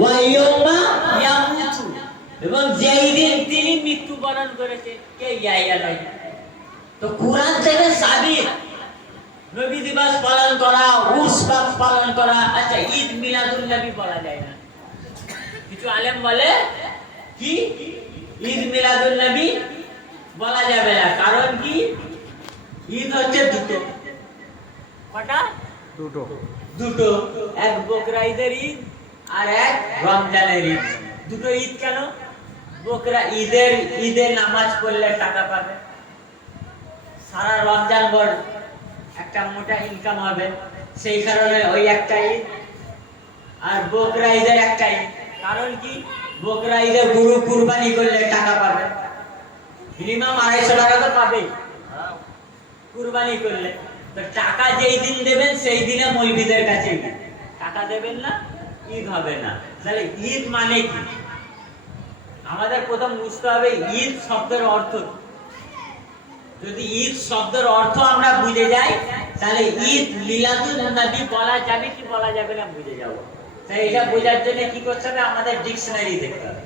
ওয়া ইয়াউমা ইয়ামুতু, এবং যেই দিন তিনি মৃত্যুবরণ করেছে কে ইয়াইয়া নাই। তো কুরআন থেকে সাবিত নবী দিবস পালন করা, উরস পালন করা, আচ্ছা ঈদ মিলাদুন নবী বলা যায় না। কিছু আলেম বলে কি ঈদ মিলাদুন নবী বলা যাবে না, কারণ কি ঈদ হচ্ছে দুটো। কটা? দুটো, এক বকরা ঈদের ঈদ আর এক রমজানের ঈদ। দুটো ঈদ কেন? বকরা ঈদের নামাজ পড়লে টাকা পাবে, সারা রমজান ভর একটা মোটা ইনকাম হবে, সেই কারণে ওই একটা ঈদ। আর বকরা ঈদের একটা ঈদ, কারণ কি বকরা ঈদে গরু কুরবানি করলে টাকা পাবে, মিনিমাম 250 টাকা তো পাবে কুরবানি করলে। তো টাকা যেই দিন দেবেন সেই দিনে মৌলবীদের কাছে টাকা দেবেন না, ঈদ হবে না। তাহলে ঈদ মানে কি আমাদের প্রথম বুঝতে হবে, ঈদ শব্দের অর্থ। যদি ঈদ শব্দের অর্থ আমরা বুঝে যাই, তাহলে ঈদ মিলাদুন নবী বলা যাবে কি বলা যাবে না বুঝে যাব। তাই এটা বোঝার জন্য কি করতে হবে, আমাদের ডিকশনারি দেখতে হবে,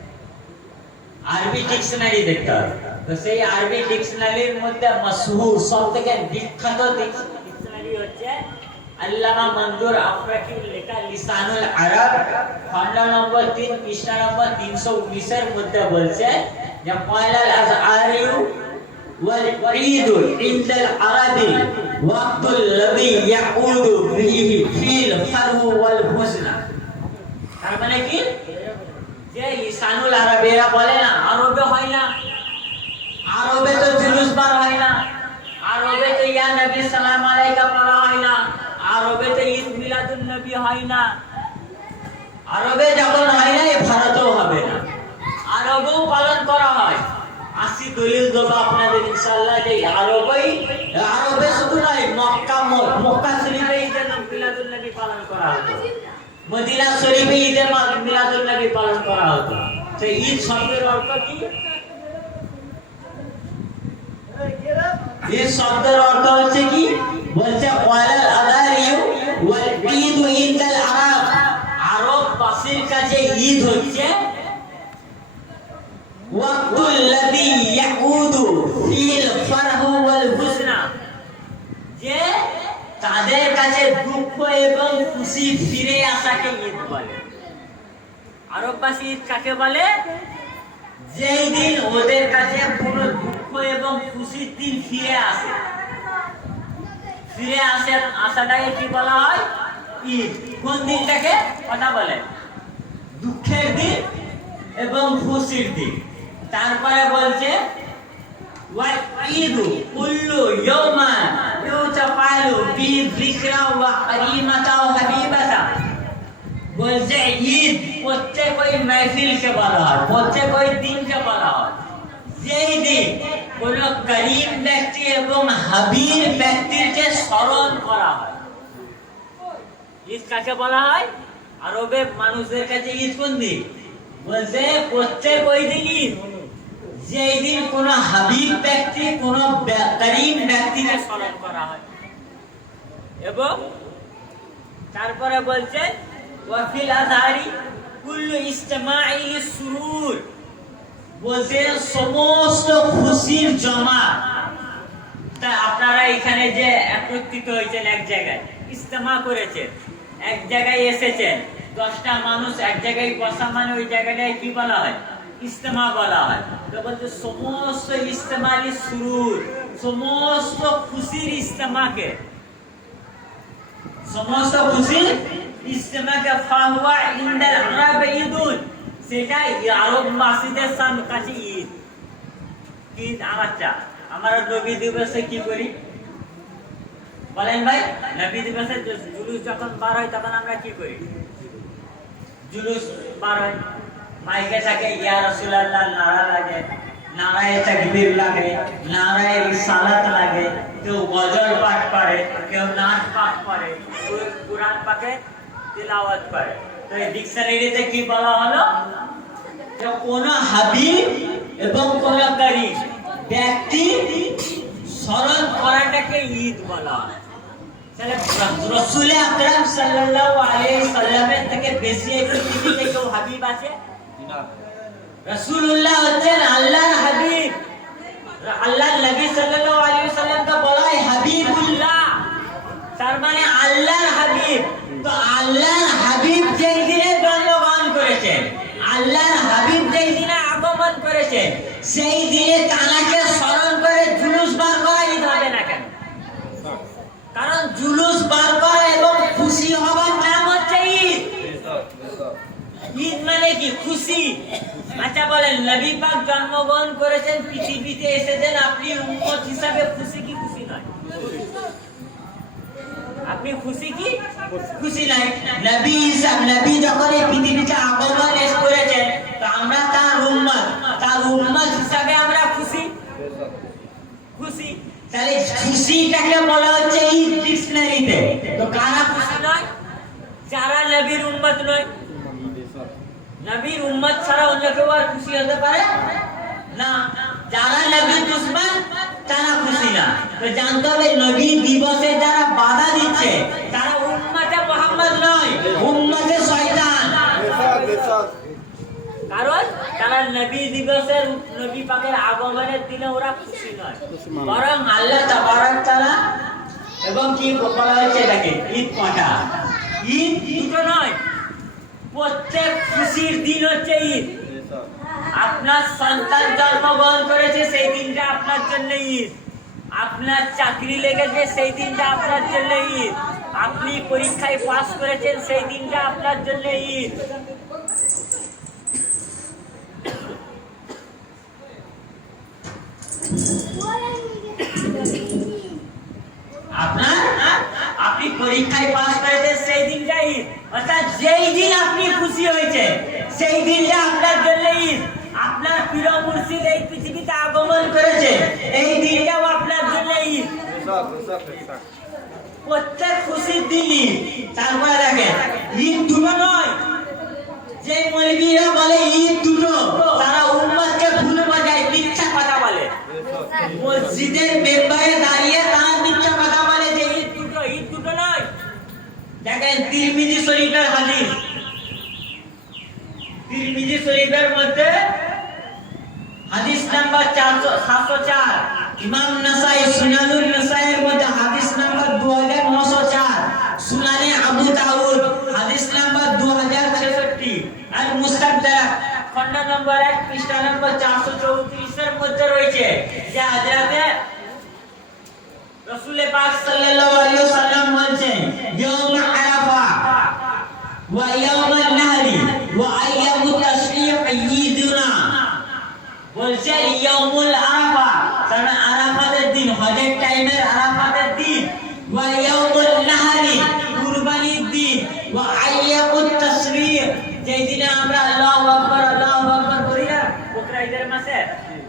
আরবি ডিকশনারি দেখতে হবে। তো সেই আরবি ডিকশনারির মধ্যে মাশহুর সবথেকে বিখ্যাত ডিকশনারি হচ্ছে আল্লামা মনজুর আফরাকির লেখা লিসানুল আরব, খণ্ড নম্বর 3 পৃষ্ঠা নম্বর 319 এর মধ্যে বলছে যে পয়লাল আযআরিউ ওয়াল ঈদ ইনদাল আরাবি ওয়াক্তুল লাযী ইয়াউদু ফীহি ফিল ফারহু ওয়াল হুজন। তার মানে কি যে লিসানুল আরবেরা বলে না, আরবে হয় না, আরবে তো জুলুস বার হয় না, আরবে তো ইয়া নবী সালাম আলাইকা পড়া হয় না, আরবে তো ঈদ মিলাদুন নবী হয় না। আরবে যখন হয় না, ভারতেও হবে না, আরবেও পালন করা হয়। 80 দলিল দেবো আপনাদের ইনশাআল্লাহ যে আরবে শুধু নয়, মক্কা শরীফে ঈদের মিলাদুন নবী পালন করা হতো, মদিনা শরীফে ঈদের মিলাদুন নবী পালন করা হতো। সেই ঈদ শব্দের অর্থ কি? ঈদ শব্দের অর্থ হচ্ছে কি? বলছে ওয়ালাল আযারিউ ওয়াল ঈদ ইনদাল আরব, আরব বাসীর কাছে ঈদ হচ্ছে ওয়াক্তুল লাযী ইয়াউদু ফিল ফারহু ওয়াল হুজন, যে তাদের কাছে দুঃখ এবং খুশি ফিরে আসাকে ঈদ বলে। আরববাসী ঈদ কাকে বলে? যেই দিন ওদের কাছে কোনো দুঃখ এবং খুশির দিন ফিরে আসে, আসাটাকে কি বলা হয়? ঈদ। কোন দিনটাকে কথা বলে? দুঃখের দিন এবং খুশির দিন। তারপরে বলছে ওয়া ঈদু কুল্লু ইয়াওমান ইউতাফালু বি যিকরা ওয়া কারিমাতা ওয়া হাবিবাতা। বলছে ঈদ প্রত্যেক ওই মাহফিলকে বলা হয়, প্রত্যেক ওই দিনকে বলা হয় যেই দিন কোন করিম ব্যক্তি এবং হাবিব ব্যক্তিকে স্মরণ করা হয়। ঈদ কাকে বলা হয়? আরবে মানুষদের কাছে ঈদ কোন দিন? বলছে প্রত্যেক ওই দিন ঈদ যেই দিন কোন হাবিব ব্যক্তি, কোন করিম ব্যক্তিকে স্মরণ করা হয়। এবং তারপরে বলছে ওয়াফিল আযহারি কুল্লু ইজতিমাঈ সুরুর, বলছে সমস্ত খুশির জমা। তা আপনারা এখানে যে একত্রিত হয়েছেন, এক জায়গায় ইজতিমা করেছেন, এক জায়গায় এসেছেন, 10টা মানুষ এক জায়গায় বসা মানে ওই জায়গাটায় কি বলা হয়? ইজতিমা বলা হয়। তো বলছে সমস্ত ইজতিমাই সুরুর, সমস্ত খুশির ইজতিমাকে, সমস্ত খুশির ইজতিমাকে ফাহুয়া ইনদাল আরব ঈদুন, সেটা আরব বাসীদের কাছে ঈদ। ঈদ আচ্ছা, আমরা নবী দিবসে কি করি বলেন ভাই? নবী দিবসে জুলুস যখন বার হয় তখন আমরা কি করি? জুলুস বার হয়, মাইকে থাকে ইয়া রাসূলুল্লাহ নারা লাগে, নারায়ে তাকবীর লাগে, নারায়ে রিসালাত লাগে, কেউ গজল পাঠ করে, কেউ নাচ পাঠ করে, কেউ কুরআন পাকে তিলাওয়াত করে। তো এই ডিকশনারিতে কি বলা হলো? যে কোন হাবিব এবং কোন করিম ব্যক্তি স্মরণ করাটাকে ঈদ বলা হয়। তাহলে রাসূল আকরাম সাল্লাল্লাহু আলাইহি সাল্লামের থেকে বেশি একটু কেউ হাবিব হাবিব আছে? রাসূলুল্লাহ হচ্ছেন আল্লাহর হাবিব। আল্লাহর নবী সাল্লাল্লাহু আলাইহি ওয়াসাল্লামকে বলা হয় হাবিবুল্লাহ, তার মানে আল্লাহর হাবিব। তো আল্লাহর হাবিব যেই দিনে জন্মগ্রহণ করেছেন, আল্লাহর হাবিব যেই দিনে আগমন করেছে, সেই দিনে তানাকে স্মরণ করে জুলুস বার করা ঈদ হবে না কেন? কারণ জুলুস বার করা এবং খুশি হবার নাম হচ্ছে ঈদ। ঈদ মানে কি? খুশি। আচ্ছা বলেন, নবী পাক জন্মগ্রহণ করেছেন, পৃথিবীতে এসেছেন, আপনি উম্মত হিসাবে খুশি কি খুশি নয়? আপনি খুশি কি খুশি নাই? নবী যখন এই পৃথিবীতে আগমন করেছেন, তো আমরা তার উম্মত হিসাবে আমরা খুশি খুশি। তাহলে খুশিটাকে বলা হচ্ছে ঈদ ডিকশনারিতে। তো কারা খুশি নয়? যারা নবীর উম্মত নয়। নবীর উম্মত ছাড়া অন্য কেউ আর খুশি হতে পারে না। যারা নবীর দুশমন তারা খুশি না। তো জানতে হবে, নবী দিবসে যারা বাধা দিচ্ছে তারা উম্মতে মুহাম্মদ নয়, উম্মতে শয়তান। কারণ তারা নবী দিবসের, নবী পাকের আগমনের দিনে ওরা খুশি নয়, বরং আল্লাহ তাবারক তাআলা এবং কি বলা হয়েছে এটাকে ঈদ পাঠা। ঈদ দুটো নয়, প্রত্যেক খুশির দিন হচ্ছে ঈদ। আপনার সন্তান জন্মগ্রহণ করেছে, সেই দিনটা আপনার জন্য ঈদ। আপনার চাকরি লেগেছে, সেই দিনটা আপনার জন্য ঈদ। আপনি পরীক্ষায় পাস করেছেন, সেই দিনটা আপনার জন্য ঈদ। আপনি পরীক্ষায় পাস করেছেন, সেই দিনটা ঈদ। অর্থাৎ যেই দিন আপনি খুশি হয়েছে, সেই দিনটা আপনার জন্য ঈদ। আপনার প্রিয় মুর্শিদ এই পৃথিবীতে আগমন করেছে, এই দিনটাও আপনার জন্য ঈদ। প্রত্যেক খুশির দিনই। তারপরে দেখেন, ঈদ দুটো নয়। যে মৌলবীরা বলে ঈদ দুটো, তারা উম্মতকে ভুল বোঝায়, মিথ্যা কথা বলে। মসজিদের মেম্বারে দাঁড়িয়ে তারা মিথ্যা কথা বলে যে ঈদ দুটো। ঈদ দুটো নয়। দেখেন তিরমিজি শরীফের হাদিস, তিরমিজি শরীফের মধ্যে হাদিস নাম্বার 704, ইমাম নাসাই সুনানুন নাসাইয়ের মধ্যে হাদিস নাম্বার 2904, সুনানে আবু দাউদ হাদিস নাম্বার 2066, আর মুস্তাদরাক খন্ড নম্বর 1 পৃষ্ঠা নম্বর 434 এর মধ্যে রয়েছে যে হযরতে রাসূল পাক সাল্লাল্লাহু আলাইহি ওয়াসাল্লাম বলেন, ইয়াউম আরাফা ওয়া ইয়াউমুন নাহরি ওয়া আইয়ামুত তাশরীক ঈদুনা। বলছেন ইয়াউমুল আরাফা, মানে আরাফাতের দিন, হজের টাইমের আরাফাতের দিন, ওয়া ইয়াউমুন নাহরি কুরবানির দিন, ওয়া আইয়ামুত তাশরীক যেই দিনে আমরা আল্লাহু আকবার করি না বকরা ঈদের মাসে,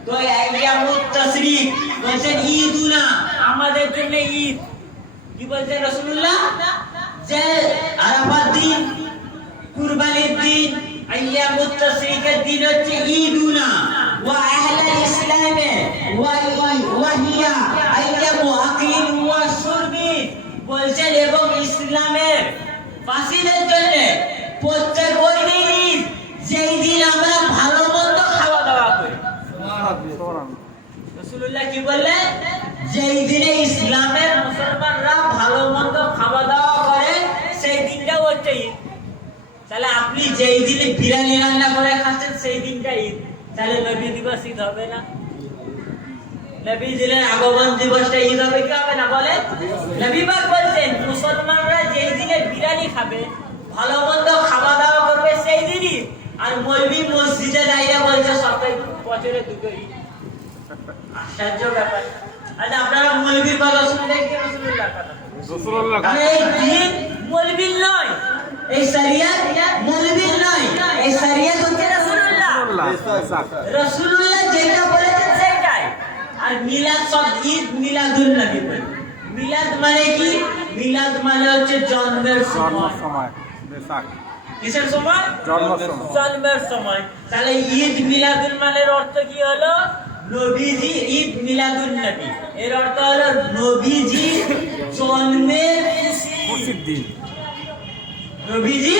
তো আইয়ামুত তাশরীক বলছেন ঈদুনা, আমাদের জন্য ঈদ। কি বলছেন রাসূলুল্লাহ? যে আরাফার দিন, কুরবানির দিন, আইয়ামুত তাশরীকের দিন হচ্ছে ঈদুনা। ওয়া আহলাল ইসলামে ওয়া হিয়া আইয়ামু আকলিন ওয়া শুরবি, বলছেন এবং ইসলামের ফাসিদের জন্য প্রত্যেক ওই দিন ঈদ, যেই দিন আমরা ভালো মন্দ খাওয়া দাওয়া করি। রাসূলুল্লাহ কি বললেন? যেই দিনে ইসলামের মুসলমানরা ভালো মন্দ খাওয়া দাওয়া করে, সেই দিনটাও হচ্ছে ঈদ। তাহলে আপনি যেই দিনে বিরিয়ানি রান্না করে খাচ্ছেন, সেই দিনটা ঈদ। তাহলে নবী দিবস ঈদ হবে না? নবী দিনের আগমন দিবসটা ঈদ হবে কি হবে না বলে? নবী পাক বলছেন মুসলমানরা যেই দিনে বিরিয়ানি খাবে, ভালো মন্দ খাওয়া দাওয়া করবে, সেই দিনই। আর মৌলবী মসজিদে দাঁড়িয়ে বলছে সপ্তাহে বছরে দুটো ঈদ। আশ্চর্য ব্যাপার। আচ্ছা আপনারা মৌলবীর কথা শুনলেন কি রাসূলুল্লাহর কথা? রাসূলুল্লাহ। এই দিন মৌলবীর নয়, এই শরিয়ত মৌলবীর নয়, এই শরিয়ত হচ্ছে রাসূলুল্লাহ। রাসূলুল্লাহ যেটা বলেছেন সেটাই। আর মিলাদ সব ঈদ মিলাদুন নবী বলে। মিলাদ মানে কি? মিলাদ মানে হচ্ছে জন্মের সময়। কিসের সময়? জন্মের সময়। তাহলে ঈদ মিলাদুল মানের অর্থ কি হলো? নবীজি ঈদ মিলাদুন নবী, এর অর্থ হলো নবীজি জন্মের খুশির দিন। নবীজি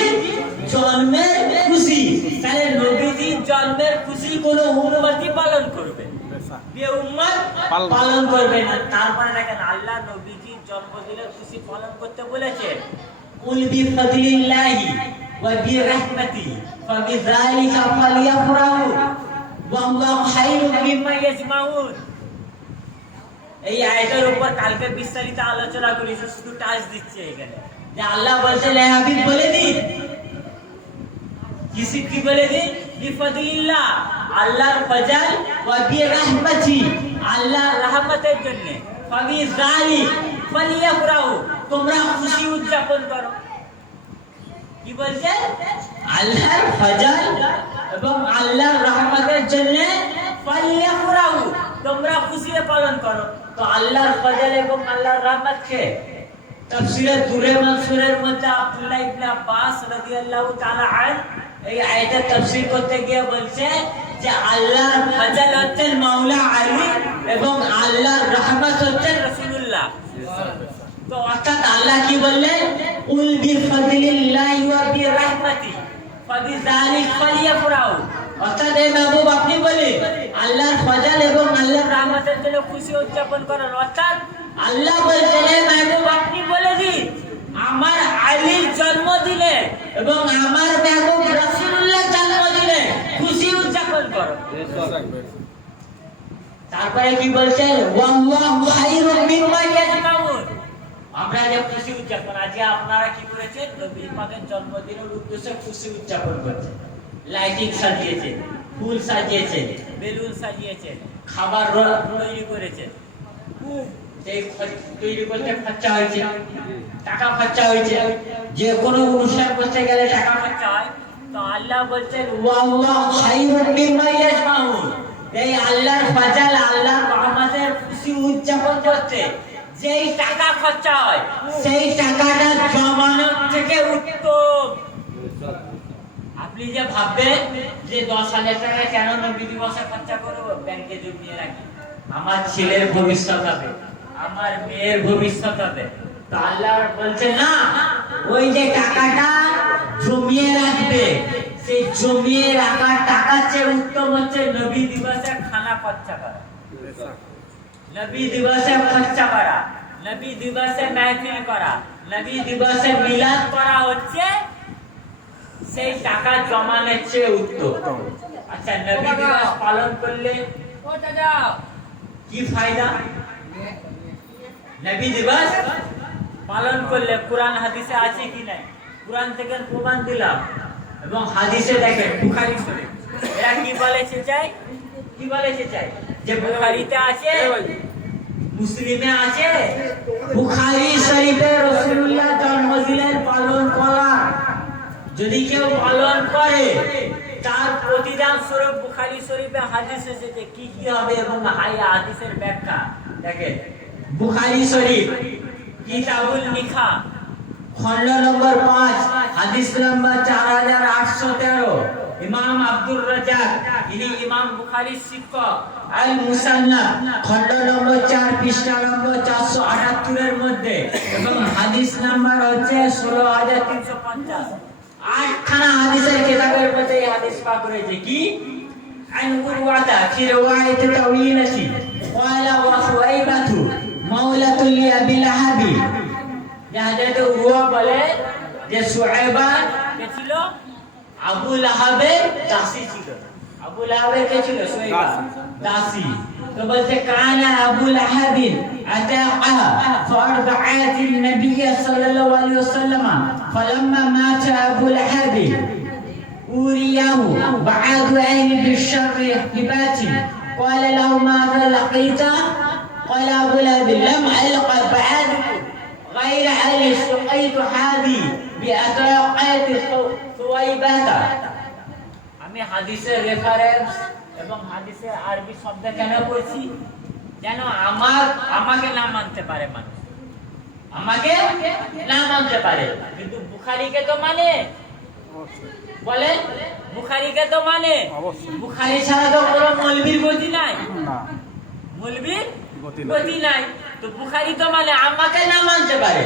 জন্মের খুশি খুশি, তাহলে নবীজির জন্মের খুশি কোন উম্মতি পালন করবে, যে উম্মত পালন করবে না। তারপরে দেখেন আল্লাহ নবীজির জন্মদিনের খুশি পালন করতে বলেছে, কুল বিফাদলিল্লাহি ওয়া বিরাহমাতিহি ফাবিযালিকা ফালইফরাহু ওয়াল্লাহু খায়রুম মিম্মা ইয়াজমাউন। এই আয়াতের উপর কালকে বিস্তারিত আলোচনা করেছে, শুধু টাচ দিচ্ছে এখানে যে আল্লাহ বলছেন হে হাবিব বলে দিন, কি বলে দিন, বিফাদলিল্লাহ আল্লাহর ফজল ওয়া বিরাহমাতি আল্লাহর রহমতের জন্য, ফাবিযালিক ফালইফরাহু তোমরা খুশি উদযাপন করো। কি বলছে, আল্লাহর ফজল এবং আল্লাহর রহমতের জন্য ফালইফরাহু তোমরা খুশি পালন করো। তো আল্লাহর ফজল এবং আল্লাহর রহমত কে তাফসীরে দুরে মানসুরের মধ্যে আব্দুল্লাহ ইবনে আব্বাস রাদিয়াল্লাহু তাআলা আনহু এই আয়াতের তাফসীর করতে গিয়ে বলছে যে আল্লাহর ফজল হচ্ছেন মাওলা আলী এবং আল্লাহর রহমত হচ্ছেন রাসূলুল্লাহ। তো অর্থাৎ আল্লাহ কি বললেন, উল বিফাদলিল্লাহি ওয়া বিরাহমাতিহি ফাবিযালিক ফালইফরাহু, অর্থাৎ এই মাহবুব আপনি বলেন আল্লাহর ফজল এবং আল্লাহর রহমতের জন্য খুশি উদযাপন করেন। অর্থাৎ আল্লাহ বলছেন হে মাহবুব আপনি বলে দিন আমার আলীর জন্মদিনে এবং আমার মাহবুব রাসূলুল্লাহ জন্মদিনে খুশি উদযাপন করো। তারপরে কি বলছেন, ওয়াল্লাহু খায়রুম মিম্মা ইয়াজমাউন, আমরা যে খুশি উদযাপন আজকে আপনারা কি করেছেন, নবী পাকের জন্মদিনের উদ্দেশ্যে খুশি উদযাপন করছেন, লাইটিং সাজিয়েছেন, ফুল সাজিয়েছেন, বেলুন সাজিয়েছেন, খাবার তৈরি করেছেন, সেই তৈরি করতে খরচা হয়েছে, টাকা খরচা হয়েছে, যে কোনো অনুষ্ঠান করতে গেলে টাকা খরচা হয়। তো আল্লাহ বলছেন ওয়াল্লাহু খায়রুম মিম্মা ইয়াজমাউন, এই আল্লাহর ফজল আল্লাহর রহমতের খুশি উদযাপন করতে যেই টাকা খরচা হয় সেই টাকাটা জমানোর থেকে উত্তম। আপনি যে ভাববেন যে 10,000 টাকা কেন নবী দিবসে খরচা করব, ব্যাংকে জমিয়ে রাখি, আমার ছেলের ভবিষ্যৎ হবে, আমার মেয়ের ভবিষ্যৎ হবে। তো আল্লাহ বলছে না, ওই যে টাকাটা জমিয়ে রাখবে, সেই জমিয়ে রাখার টাকার চেয়ে উত্তম হচ্ছে নবী দিবসে খানা খরচা করা, নবী দিবসে খরচা করা, নবী দিবসে মাহফিল করা, নবী দিবসে মিলাদ করা হচ্ছে সেই টাকা জমানোর চেয়ে উত্তম। আচ্ছা, নবী দিবস পালন করলে কি ফায়দা? নবী দিবস পালন করলে কোরআন হাদিসে আছে কি নাই, কোরআন থেকে প্রমাণ দিলাম এবং হাদিসে দেখেন বুখারী শরীফ, এরা কি বলেছে চাই, কি বলেছে চাই, যে বুখারীতে আছে, মুসলিমে আছে, বুখারী শরীফে রাসূলুল্লাহ জন্মদিনের পালন করা যদি কেউ পালন করে তার প্রতিদান স্বরূপ বুখারী শরীফে হাদিস এসেছে কি কি হবে এবং এই হাদিসের ব্যাখ্যা দেখেন। বুখারী শরীফ কিতাবুল নিকা খণ্ড নম্বর 5 হাদিস নম্বর 4813, ইমাম আব্দুর রাজ্জাক ইনি ইমাম বুখারীর শিক্ষক, আল মুসান্নাফ খণ্ড নম্বর 4 পৃষ্ঠা নম্বর 478 এর মধ্যে এবং হাদিস নাম্বার হচ্ছে 16350। আটখানা হাদিসের কিতাবের মধ্যে এই হাদিস পাক রয়েছে কি, আন উরওয়াতা ফি রিওয়ায়াত তাওয়িলাতি ক্বালা ওয়া সুয়াইবাতু মাওলাতুল আবি লাহাবি, হযরত উরওয়া বলে যে সুয়াইবা কে ছিল, আবু লাহাবের দাসী ছিল। আবু লাহাবের কে ছিল, সুয়াইবা দাসী। তো বলতে কানা আবু লাহাবিন আতাআ ফারদাআত النبي صلى الله عليه وسلم فلما مات ابو لهب أوريه بعض أهل بالشر احتباته قال له ماذا لقيت؟ قال أبو لهب لم ألق بعد غير أن سقيت هذه بأطراقات ثويبة। আমি হাদিসের রেফারেন্স এবং হাদিসের আরবি শব্দ কেন বলছি, যেন আমাকে না মানতে পারে মানুষ, আমাকে না মানতে পারে, কিন্তু বুখারীকে তো মানে, বলেন বুখারীকে তো মানে, বুখারী ছাড়া তো কোনো মৌলবীর গতি নাই, মৌলবীর গতি নাই। তো বুখারী তো মানে, আমাকে না মানতে পারে,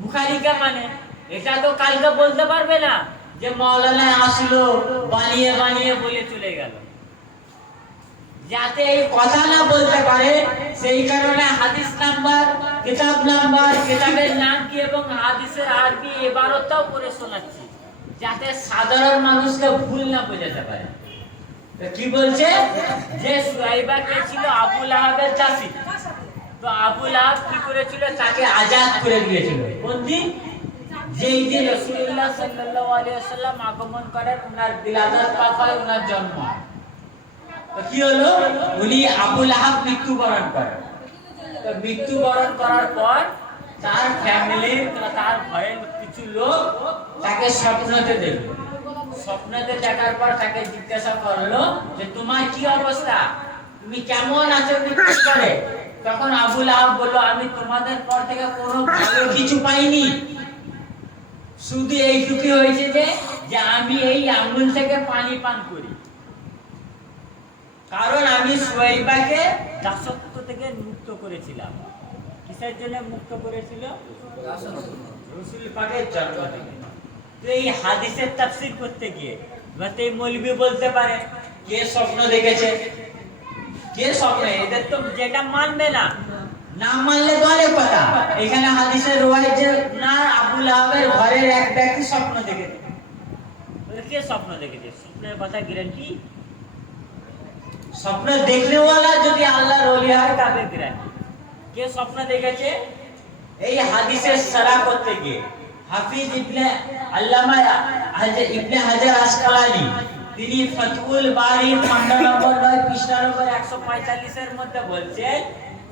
বুখারীকে মানে, এটা তো কালকে বলতে পারবে না যে মাওলানা আসলো বানিয়ে বানিয়ে বলে চলে গেল, যাতে এই কথা না বলতে পারে সেই কারণে হাদিস নাম্বার, কিতাব নাম্বার, কিতাবের নাম কি এবং হাদিসের আরবি ইবারতটাও করে শোনাচ্ছি, যাতে সাধারণ মানুষকে ভুল না বোঝাতে পারে। তো কি বলছে যে সুয়াইবা কে ছিল? আবু লাহাবের চাচী। তো আবু লাহাব কি করেছিল? তাকে আজাদ করে দিয়েছিল। কোন দিন? যেই দিন রাসূলুল্লাহ সাল্লাল্লাহু আলাইহি ওয়াসাল্লাম আগমন করেন, ওনার বিলাদাত পাক হয়, ওনার জন্ম। তো কি হলো? উনি আবু লাহাব মৃত্যুবরণ করেন। তো মৃত্যুবরণ করার পর তার ফ্যামিলির, তার ঘরের কিছু লোক তাকে স্বপ্নতে দেখলো। স্বপ্নতে দেখার পর তাকে জিজ্ঞাসা করলো যে তোমার কি অবস্থা, তুমি কেমন আছো মৃত্যুর পরে? তখন আবু লাহাব বলল, আমি তোমাদের পর থেকে কোনো ভালো কিছু পাইনি, শুধু এইটুকু হয়েছে যে আমি এই আঙ্গুল থেকে পানি পান করি, কারণ আমি সুয়াইবাকে দাসত্ব থেকে মুক্ত করেছিলাম। কিসের জন্য মুক্ত করেছিল? রাসূল পাকের জন্ম থেকে। তো এই হাদিসের তাফসীর করতে গিয়ে এই মৌলবি বলতে পারে কে স্বপ্ন দেখেছে, কে স্বপ্ন, এদের তো যেটা মানবে না, না মানলে তো অনেক কথা। এখানে হাদিসের রওয়ায়েত যে না আবু লাহাবের ঘরের এক ব্যক্তি স্বপ্ন দেখেছে, কে স্বপ্ন দেখেছে? স্বপ্নের কথা গ্যারান্টি? স্বপ্ন দেখনেওয়ালা যদি আল্লাহর ওলি হয় তাদের গ্যারান্টি। কে স্বপ্ন দেখেছে? এই হাদিসের সারা করতে গিয়ে হাফিজ ইবনে আল্লামা ইবনে হাজার আসকালানি তিনি ফাতহুল বারীর 15 নম্বর পৃষ্ঠা নম্বর 145 এর মধ্যে বলছেন,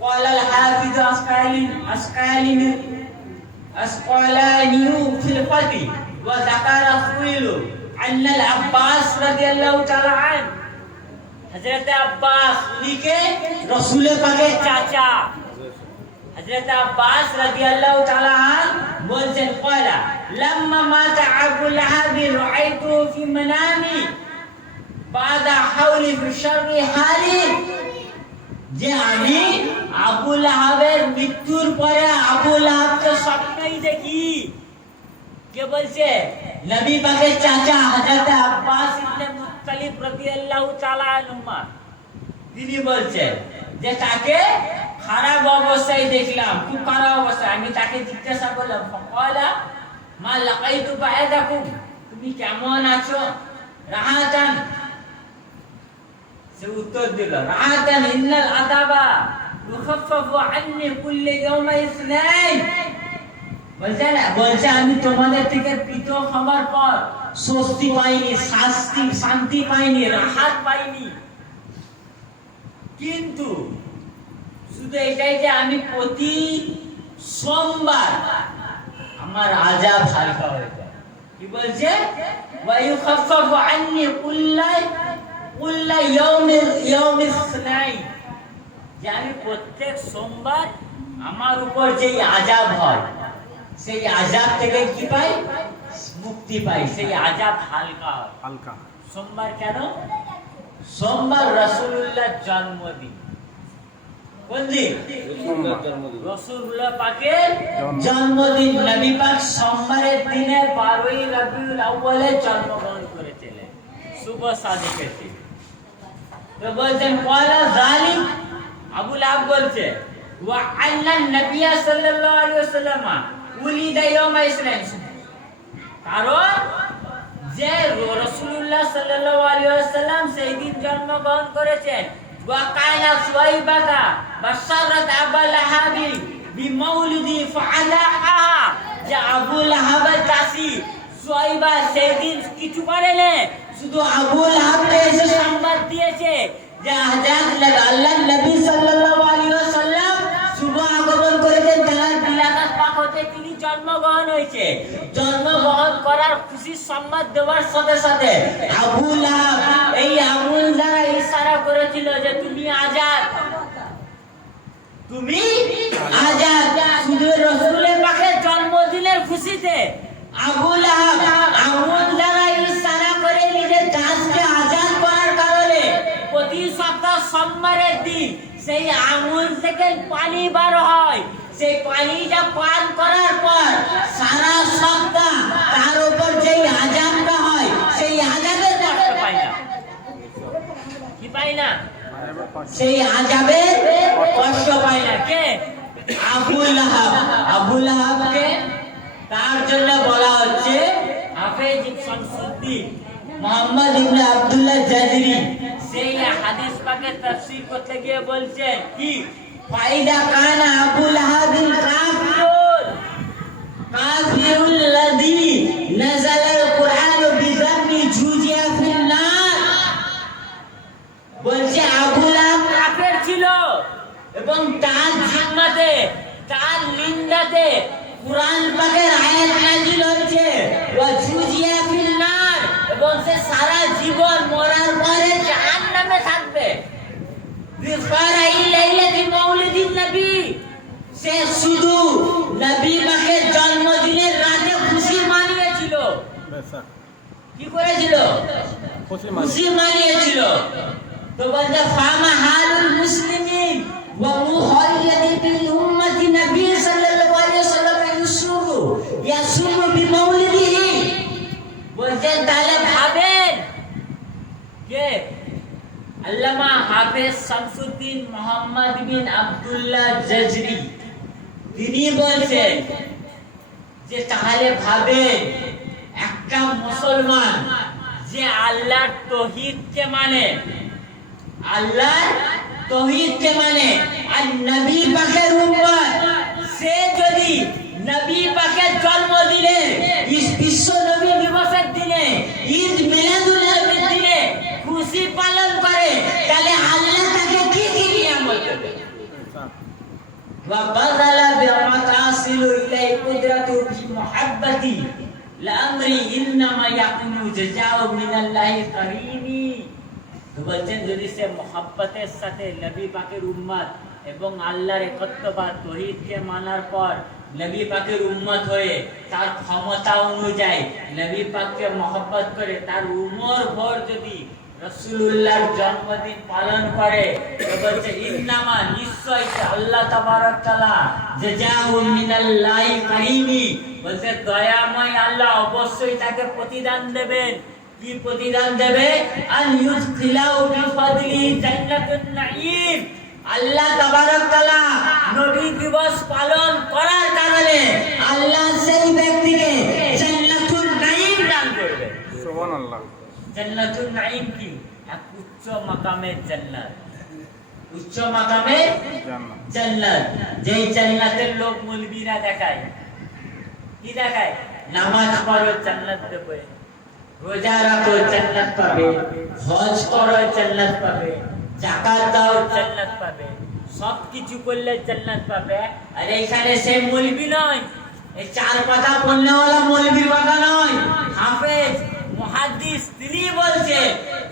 ক্বালাল হাফিজ আসকালানি ফিল ফাতি ওয়া যাকারা ফুইলু আন্নাল আব্বাস রাদিয়াল্লাহু তাআলা আন, হযরত আব্বাস উনিকে রাসূল পাকের চাচা হযরত আব্বাস রাদিয়াল্লাহু তাআলা আন বলছেন, ক্বালা লাম্মা মাতা আবু লাহাব রাআইতু ফি মানামি বাদা হাওলি ফি শাররি হালি, যে আমি আবু লাহাবের মৃত্যুর পরে আবু লাহাবকে স্বপ্নেই দেখি। কে বলছে? নবী পাকের চাচা হযরত আব্বাস ইবনে মুত্তালিব রাদিয়াল্লাহু তাআলা আনহুমা। তিনি বলছেন যে তাকে খারাপ অবস্থায় দেখলাম, খুব খারাপ অবস্থায়। আমি তাকে জিজ্ঞাসা করলাম, ফাকালা মা লাকাইতু বা'দাকুম, তুমি কেমন আছো? রাহাতান, সে উত্তর দিল, রাহাতান ইন্নাল আদাবা ইউখাফফাফু আন্নি কুল্লি ইয়াওমা ইসনাইন। বলছে আমি তোমাদের থেকে পৃথক হবার পর স্বস্তি পাইনি, শান্তি পাইনি, রাহাত পাইনি, কিন্তু শুধু এটাই যে আমি প্রতি সোমবার আমার আযাব হালকা হয়ে যায়। কি বলছে? ওয়া ইউখাফফাফু আন্নি কুল্লা ইয়াউমিস ইসনাইন, যে আমি প্রত্যেক সোমবার আমার উপর যেই আযাব হয় সেই আযাব থেকে কি পাই? মুক্তি পাই, সেই আযাব হালকা হয়। হালকা সোমবার কেন? সোমবার রাসূলুল্লাহর জন্মদিন। কোন দিন? রাসূলুল্লাহ পাকের জন্মদিন। নবী পাক সোমবারের দিনে 12ই রবিউল আউয়ালে জন্মগ্রহণ করেছিলেন, শুভ সাদিকের দিন। তো বলছেন ওয়ালা যালিম, আবু লাহাব বলছে ওয়া আন্নান নবী সাল্লাল্লাহু আলাইহি ওয়াসাল্লাম উলিদা ইয়াউমা ইসনাইন, কারণ যে রাসূলুল্লাহ সাল্লাল্লাহু আলাইহি ওয়াসাল্লাম সেই দিন জন্মগ্রহণ করেছেন। ওয়া কানা সুয়াইবাতা বাশারাত আবু লাহাব বিমাউলিদি ফাআলাহা, যে আবু লাহাবের চাচী সুয়াইবা সেই দিন কিছু করেনি, শুধু আবু লাহাবকে এসে সংবাদ দিয়েছে যে হযরত আল্লাহর নবী সাল্লাল্লাহু আলাইহি ওয়াসাল্লাম শুভ আগমন করেছেন, তার বিলাদাত পাক হতে তিনি জন্মগ্রহণ হয়েছে। জন্মগ্রহণ করার খুশির সংবাদ দেওয়ার সাথে সাথে আবু লাহাব এই আঙ্গুল দ্বারা ইশারা করেছিল যে তুমি আজাদ, তুমি আজাদ। শুধু রাসূলের পাকের জন্মদিনের খুশিতে আবু লাহাব আঙ্গুল দ্বারা ইশারা করে নিজের দাসকে আজাদ করার কারণে প্রতি সপ্তাহ সোমবারের দিন সেই আঙ্গুল থেকে পানি বার হয়। সেই পানিটা পান করার পর সারা সপ্তাহ তার উপর যেই আযাবটা কি পায় না? সেই আযাবে কষ্ট পায় না। কে? আবু লাহাব। আবু লাহাবকে তার জন্য বলা হচ্ছে হাফেজ শামসুদ্দিন মুহাম্মদ ইবনে আব্দুল্লাহ জাজরি। সেই হাদিস পাকের তাফসীর করতে গিয়ে বলছেন কি, ফাইদা কানা আবু লাহাবিল কাফিরুন কাফিরুল লাযী নাযালাল কুরআন বিযাম্মি জুজিয়া ফিন নার। বলছে আবু লাহাব কাফের ছিল এবং তার জিম্মাতে, তার নিন্দাতে কুরআন পাকের আয়াত নাযিল হয়েছে, ওয়া জুজিয়া ফিন নার, এবং সে সারা জীবন মরার পরে জাহান্নামে থাকবে। বিফারাই লাইলাতি মাউলিদিন নবী, সে শুধু নবী পাকের জন্মদিনের রাতে খুশি মানিয়েছিল। কি করেছিল? খুশি মানিয়েছিল। তো বলতে ফামা হালুল মুসলিমিন ওয়া মুহাইয়াদিল উম্মতি নবী সাল্লাল্লাহু আলাইহি ওয়াসাল্লাম ইয়াসুরু বিমাউলিদিহি। বলতে তাহলে ভাবেন যে আল্লামা হাফেজ শামসুদ্দিন মুহাম্মদ বিন আব্দুল্লাহ জাজরি তিনি বলছেন যে তাহলে ভাবেন একটা মুসলমান যে আল্লাহর তাওহীদকে মানে, আল্লাহর তাওহীদকে মানে, আর নবী পাকের উম্মত, সে যদি নবী পাকের জন্মদিনে, বিশ্ব নবী দিবসের দিনে, ঈদ মিলাদুন নবীর দিনে খুশি পালন করে, তাহলে আল্লাহ তাকে কি কি নিয়ামত দেবে? ওয়া বাযালা বিমা তাসিলু ইলাই কুদরাতু ফি মুহাব্বাতি লামরি ইন্নামা ইয়াকুনু জাযাউ মিনাল্লাহি কারীমি। তো বলছেন যদি সে মুহাব্বতের সাথে নবী পাকের উম্মত এবং আল্লাহর একত্ববাদ তাওহীদকে মানার পর নবী পাকের উম্মত হয়ে তার ক্ষমতা অনুযায়ী নবী পাককে মহব্বত করে তার উমর ভর যদি রাসূলুল্লাহর জন্মদিন পালন করে, তো বলছে ইন্নামা, নিশ্চয় আল্লাহ তাবারক তাআলা জাযাউ মিনাল্লাহি কারীমি, বলছে দয়াময় আল্লাহ অবশ্যই তাকে প্রতিদান দেবেন। কি প্রতিদান দেবে? আন ইউদখিলাহু বিফাদলি জান্নাতুন নাঈম, আল্লাহ তাবারক তাআলা নবী দিবস পালন করার কারণে আল্লাহ সেই ব্যক্তিকে জান্নাতুন নাঈম দান করবে। সুবহানাল্লাহ। জান্নাতুন নাঈম কি? এক উচ্চ মাকামের জান্নাত, উচ্চ মাকামের জান্নাত। যেই জান্নাতের লোক মুলবিরা দেখায়, কি দেখায়? নামাজ পড়ো জান্নাত দেবে, রোজা রাখো জান্নাত পাবে, হজ করো জান্নাত পাবে, যাকাত দাও জান্নাত পাবে, সবকিছু করলে জান্নাত পাবে। আর এইখানে সে মৌলবি নয়, এই চার পাতা পড়নেওয়ালা মৌলবির কথা নয়, হাফেজ মুহাদ্দিস তিনি বলছে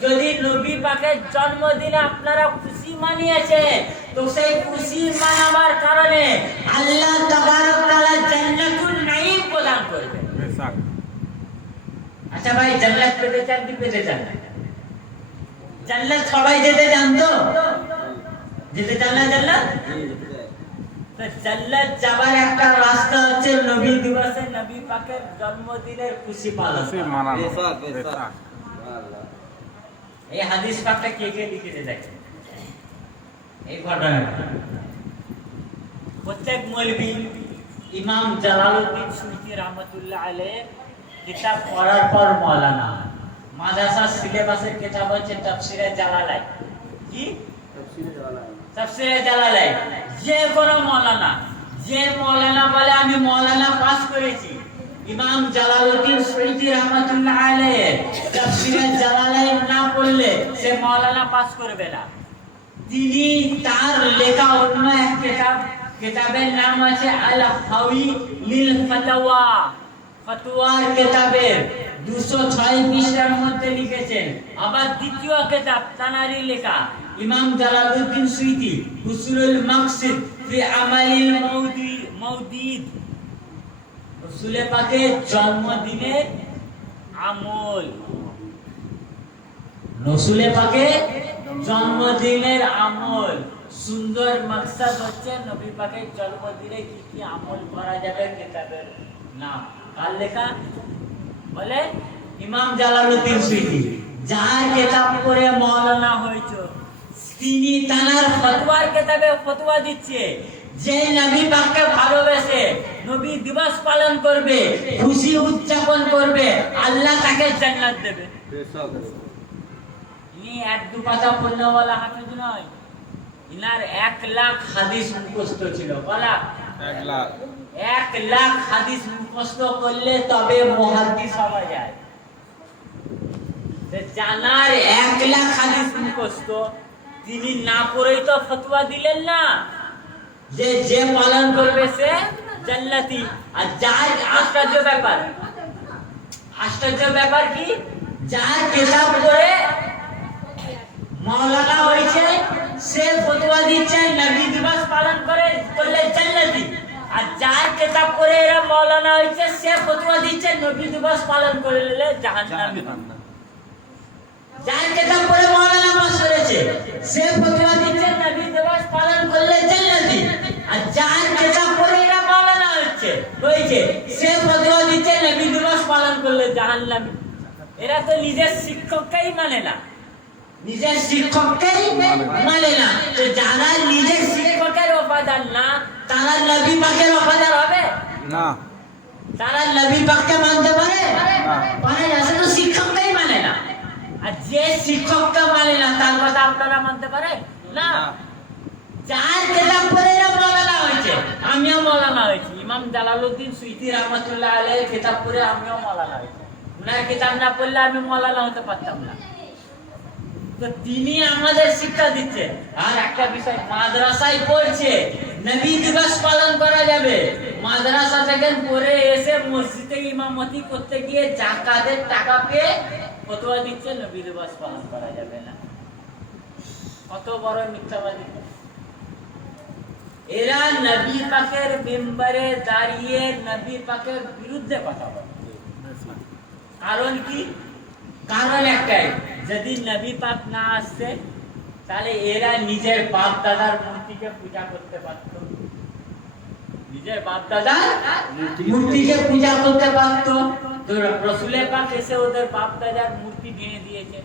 যদি নবী পাকের জন্মদিনে আপনারা খুশি মানিয়েছে, তো সেই খুশি মানাবার কারণে আল্লাহ তাবারক তাআলা জান্নাতুন নাঈম প্রদান করবে। আচ্ছা ভাই, জান্নাত পেতে চান কি পেতে চান? জান্নাত সবাই যেতে চান তো? যেতে চান না জান্নাত? তো জান্নাত যাবার একটা রাস্তা হচ্ছে নবী দিবসে নবী পাকের জন্মদিনের খুশি পালন। এই হাদিস পাকটা কে কে লিখেছে দেখেন। এই ঘটনাটা প্রত্যেক মৌলবী ইমাম জালালউদ্দিন সুয়ুতী রাহমাতুল্লাহ আলাইহি কিতাব পড়ার পর মাওলানা মাদ্রাসা সিলেবাসের কিতাব হচ্ছে তাফসীরে জালালাইন। কি? তাফসীরে জালালাইন। যে কোনো মাওলানা, যে মাওলানা বলে আমি মাওলানা পাস করেছি, ইমাম জালালউদ্দিন সুয়ুতী রাহমাতুল্লাহ আলাইহি তাফসীরে জালালাইন না পড়লে সে মাওলানা পাস করবে না। তিনি তার লেখা অন্য এক কিতাব, কিতাবের নাম আছে আল হাওয়ি লিল ফাতাওয়া, ফতোয়ার কিতাবের 206 পৃষ্ঠার মধ্যে লিখেছেন। আবার দ্বিতীয় কিতাব তানারি লেখা ইমাম জালালউদ্দিন সুয়ুতী উসুলুল মাকসিদ ফি আমালিল মাউদিদ, রাসূল পাকের জন্মদিনের আমল। রাসূল পাকের জন্মদিনের আমল, সুন্দর মাকসাদ হচ্ছে নবী পাকের জন্মদিনে কি কি আমল করা যাবে, কিতাবের নাম। কার লেখা? বলে ইমাম জালালউদ্দিন সুয়ুতী। যার কিতাব পড়ে মাওলানা হয়েছে তিনি তার ফতোয়ার কিতাবে ফতোয়া দিচ্ছে যে নবী পাককে ভালোবেসে নবী দিবস পালন করবে, খুশি উদযাপন করবে, আল্লাহ তাকে জান্নাত দেবে। ইনি এক দু পাতা পড়নেওয়ালা হাফেজ নয়, ইনার 1 লাখ হাদিস মুখস্থ ছিল। বলা 1 লাখ হাদিস মুখস্থ করলে তবে মুহাদ্দিস হওয়া যায়। জানার 1 লাখ হাদিস মুখস্থ, তিনি না পড়েই তো ফতোয়া দিলেন না যে যে পালন করবে সে জান্নাতি। আর যার আশ্চর্য ব্যাপার কি, যার কিতাব পড়ে মাওলানা হয়েছে সে ফতোয়া দিচ্ছে নবী দিবস পালন করলে জান্নাতি। আর যার কিতাব পড়ে এরা মাওলানা হয়েছে সে ফতোয়া দিচ্ছে নবী দিবস পালন করলে জাহান্নামী। যার কিতাব পড়ে মাওলানা পাস করেছে সে ফতোয়া দিচ্ছে নবী দিবস পালন করলে জান্নাতি। আর যার কিতাব পড়ে এরা মাওলানা হয়েছে সে ফতোয়া দিচ্ছে নবী দিবস পালন করলে জাহান্নামী। এরা তো নিজের শিক্ষককেই মানে না, নিজের শিক্ষককেই মানে না। তো যারা নিজের শিক্ষকের ওফাদার না তারা নবী পাকের ওফাদার হবে না? তারা নবী পাককে মানতে পারে না? সে তো শিক্ষককেই মানে না। আর যে শিক্ষককে মানে না তার কথা আপনারা মানতে পারেন না? যার কিতাব পড়ে এরা মাওলানা হয়েছে, আমিও মাওলানা হয়েছি। ইমাম জালালউদ্দিন সুয়ুতী রাহমাতুল্লাহ আলাইহির কিতাব পড়ে আমিও মাওলানা হয়েছি। উনার কিতাব না পড়লে আমি মাওলানা হতে পারতাম না। তো তিনি আমাদের শিক্ষা দিচ্ছে। আর একটা বিষয়, মাদ্রাসায় পড়ছে নবী দিবস পালন করা যাবে, মাদ্রাসা থেকে পড়ে এসে মসজিদে ইমামতি করতে গিয়ে যাকাতের টাকা পেয়ে ফতোয়া দিচ্ছে নবী দিবস পালন করা যাবে না। কত বড় মিথ্যাবাদী এরা! নবী পাকের মেম্বারে দাঁড়িয়ে নবী পাকের বিরুদ্ধে কথা বলে। কারণ কি? কারণ একটাই, যদি নবী পাক না আসছে তাহলে এরা নিজের বাপ দাদার মূর্তিকে পূজা করতে পারত, নিজের বাপ দাদার মূর্তিকে পূজা করতে পারত। তো রাসূলে পাক এসে ওদের বাপ দাদার মূর্তি ভেঙে দিয়েছে।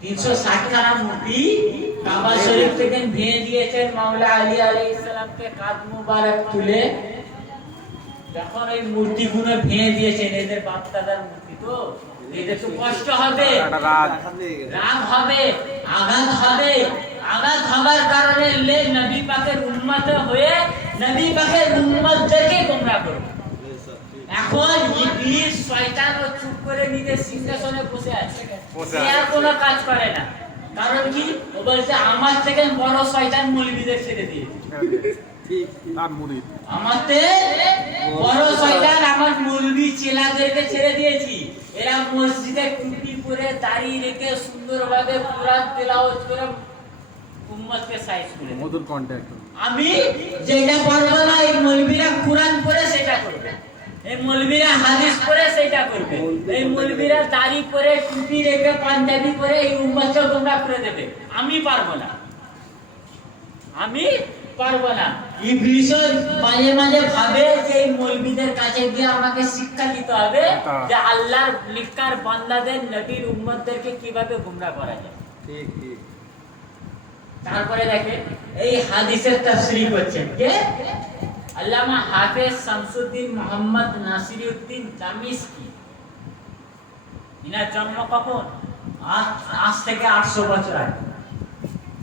360 খানা মূর্তি কাবা শরীফ থেকে ভেঙে দিয়েছেন। মাওলা আলী আলাইহিস সালামকে কাঁধ মুবারক তুলে যখন এই মূর্তিগুলো ভেঙে দিয়েছেন, এদের বাপ দাদার মূর্তি, তো এদের তো কষ্ট হবে, রাগ হবে, আঘাত হবে। আঘাত হবার কারণে নবী পাকের উম্মত হয়ে নবী পাকের উম্মতদেরকে গোমরাহ করবে। এখন ইবলিস শয়তান ও চুপ করে নিজের সিংহাসনে বসে আছে, সে আর কোনো কাজ করে না। কারণ কি? ও বলছে আমার থেকে বড় শয়তান মৌলবীদের ছেড়ে দিয়েছে। আমাদের বড় শয়তান আমার মৌলবী চেলাদেরকে ছেড়ে দিয়েছি। এরা মসজিদে টুপি পরে দাড়ি রেখে সুন্দরভাবে কুরআন তেলাওয়াত করে উম্মতকে সাইজ করে মধুর কন্টাক্ট। আমি যেটা পড়ব না, এই মৌলবীরা কুরআন পড়ে সেটা করবে, এই মৌলবীরা হাদিস পড়ে সেটা করবে, এই মৌলবীরা দাড়ি পরে টুপি রেখে পাঞ্জাবি পরে এই উম্মতকে গোমরাহ করে দেবে। আমি পারবো না, আমি পারবো না। ইবলিসও মাঝে মাঝে ভাবে যে এই মৌলবীদের কাছে গিয়ে আমাকে শিক্ষা দিতে হবে যে আল্লাহর নিকার বান্দাদের নবীর উম্মতদেরকে কিভাবে গোমরাহ করা যায়। ঠিক ঠিক। তারপরে দেখেন এই হাদিসের তাফসীর করছেন কে? আল্লামা হাফেজ শামসুদ্দিন মোহাম্মদ নাসিরউদ্দিন জামিশকি। ইনার জন্ম কখন? আজ থেকে 800 বছর আগে।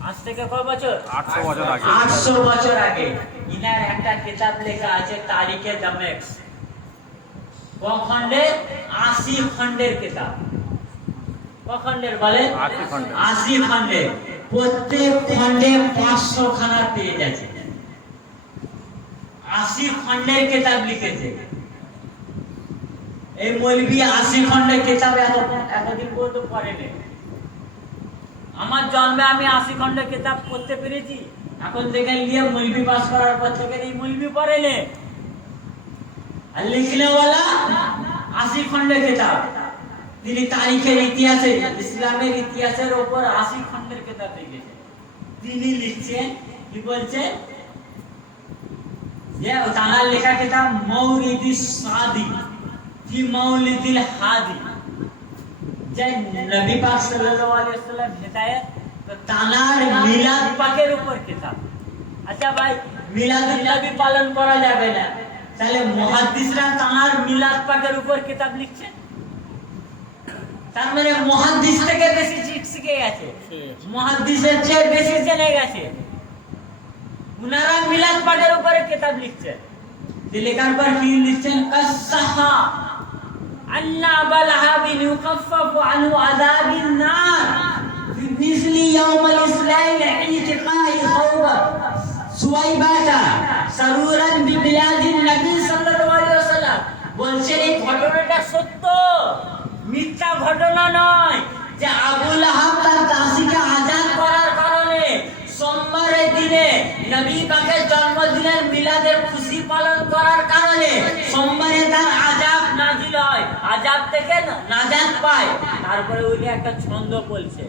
আজ থেকে কয় বছর? 800 বছর আগে। 800 বছর আগে ইনার একটা কিতাব লেখা আছে তারিখে দামেস্ক। ক খণ্ডের? 80 খণ্ডের কিতাব। ক খণ্ডের বলে? 80 খণ্ডের। প্রত্যেক খণ্ডে 500 খানা পেজ আছে। 80 খণ্ডের কিতাব লিখেছে এই মৌলবী। 80 খণ্ডের কিতাব এতদিন পর্যন্ত পড়েনি। আমার জন্মে আমি 80 খণ্ডের কিতাব পড়তে পেরেছি। এখন দেখেন গিয়ে মৌলবী পাস করার পর থেকে এই মৌলবী পড়েনি। আর লিখনেওয়ালা 80 খণ্ডের কিতাব। তিনি তারিখের ইতিহাসে, ইসলামের ইতিহাসের উপর 80 খণ্ডের কিতাব লিখেছেন। তিনি লিখছেন কি বলছেন যে তার লেখা কিতাব মৌলিদিস সাদি ফি মৌলিদিল হাদি, যে নবী পাক সাল্লাল্লাহু আলাইহি ওয়াসাল্লাম হিদায়াত তো তানার মিলাদ পাকের উপর কিতাব। আচ্ছা ভাই, মিলাদুন নবী পালন করা যাবে না, তাহলে মুহাদ্দিসরা তানার মিলাদ পাকের উপর কিতাব লিখছে। তার মানে মুহাদ্দিস থেকে বেশি শিখে গেছে, মুহাদ্দিসের চেয়ে বেশি জেনে গেছে। উনারা মিলাদ পাকের উপরে কিতাব লিখছেন। লেখার পর কি লিখছেন? কাসসাহা আন্না আবাল হাবিন ইউখাফফাফু আনহু আযাবিন নার ফি মিসলি ইয়াউমিল ইসলাম ইতিকাই খাওবা সুয়াইবাতা সারুরান বিবিলাদিন নবী সাল্লাল্লাহু আলাইহি ওয়াসাল্লাম। বলছেন এই ঘটনাটা সত্য, মিথ্যা ঘটনা নয়, যে আবু লাহাব তার দাসীকে আজাদ করার কারণে সোমবারের দিনে নবী পাকের জন্মদিনের মিলাদের খুশি পালন করার কারণে সোমবারে তার আযাব নাজিল হয়, আযাব থেকে নাজাত পায়। তারপরে উনি একটা ছন্দ বলছে,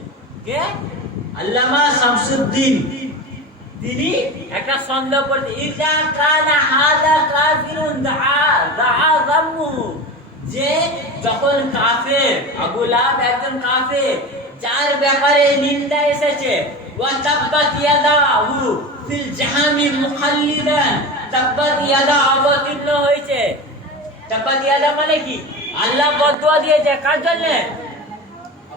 কে? আল্লামা শামসুদ্দিন, তিনি একটা ছন্দ বলছে, ইজা কানা হাদা কাফিরুন দাআ যাম্মু, যে যখন কাফের, আবু লাহাব একজন কাফের, যার ব্যাপারে নিন্দা এসেছে, ওয়া তাব্বাত ইয়াদাহু ফিল জাহামি মুখাল্লিদান, তাব্বাত ইয়াদা অবতীর্ণ হয়েছে। তাব্বাত ইয়াদা মানে কি? আল্লাহ বদদুয়া দিয়েছে কার জন্য?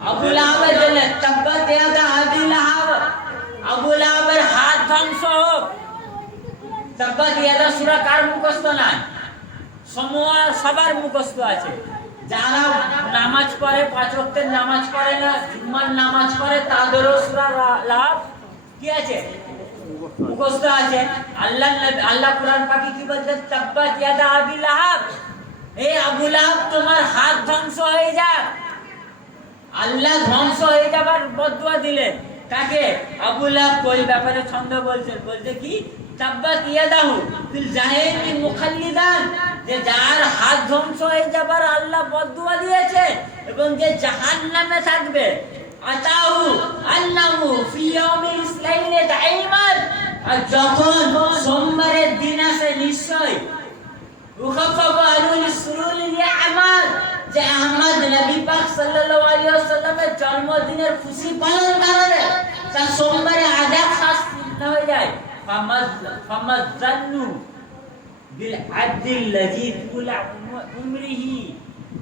আবু লাহাবের জন্য। তাব্বাত ইয়াদা আবি লাহাব, আবু লাহাবের হাত ধ্বংস হোক। তাব্বাত ইয়াদা সূরা কার মুখস্থ না? সবার মুখস্থ আছে। যারা নামাজ পড়ে, 5 ওয়াক্তের নামাজ পড়ে না, জুম্মার নামাজ পড়ে, তাদেরও সূরা লাহাব কি আছে? মুখস্থ আছে। আল্লাহ কুরআন পাকে কি বলছে? তাব্বাত ইয়াদা আবি লাহাব, হে আবু লাহাব তোমার হাত ধ্বংস হয়ে যাক। আল্লাহ ধ্বংস হয়ে যাবার বদদুয়া দিলেন কাকে? আবু লাহাব। কোন ব্যাপারে ছন্দ বলছেন? বলছে কি? তাব্বাত ইয়াদাহু ফিল জাহিমি মুখাল্লিদান, যে যার হাত ধ্বংস হয়ে যাবার আল্লাহ বদদুয়া দিয়েছে এবং যে জাহান্নামে থাকবে। আতাহু আন্নাহু ফি ইয়াউমিল ইসলাইন দাইমান, আর যখন সোমবারের দিন আসে নিশ্চয় উখাফফাফু আনহুল সুরুরিল ইয়ামাল, যে আহমদ নবী পাক সাল্লাল্লাহু আলাইহি ওয়াসাল্লামের জন্মদিনের খুশি পালন কারণে তার সোমবারে আযাব শাস্তি না হয়ে যায়। ফামাজ্জান্নু বিল আবদিল্লাযী তুলা উমরিহি,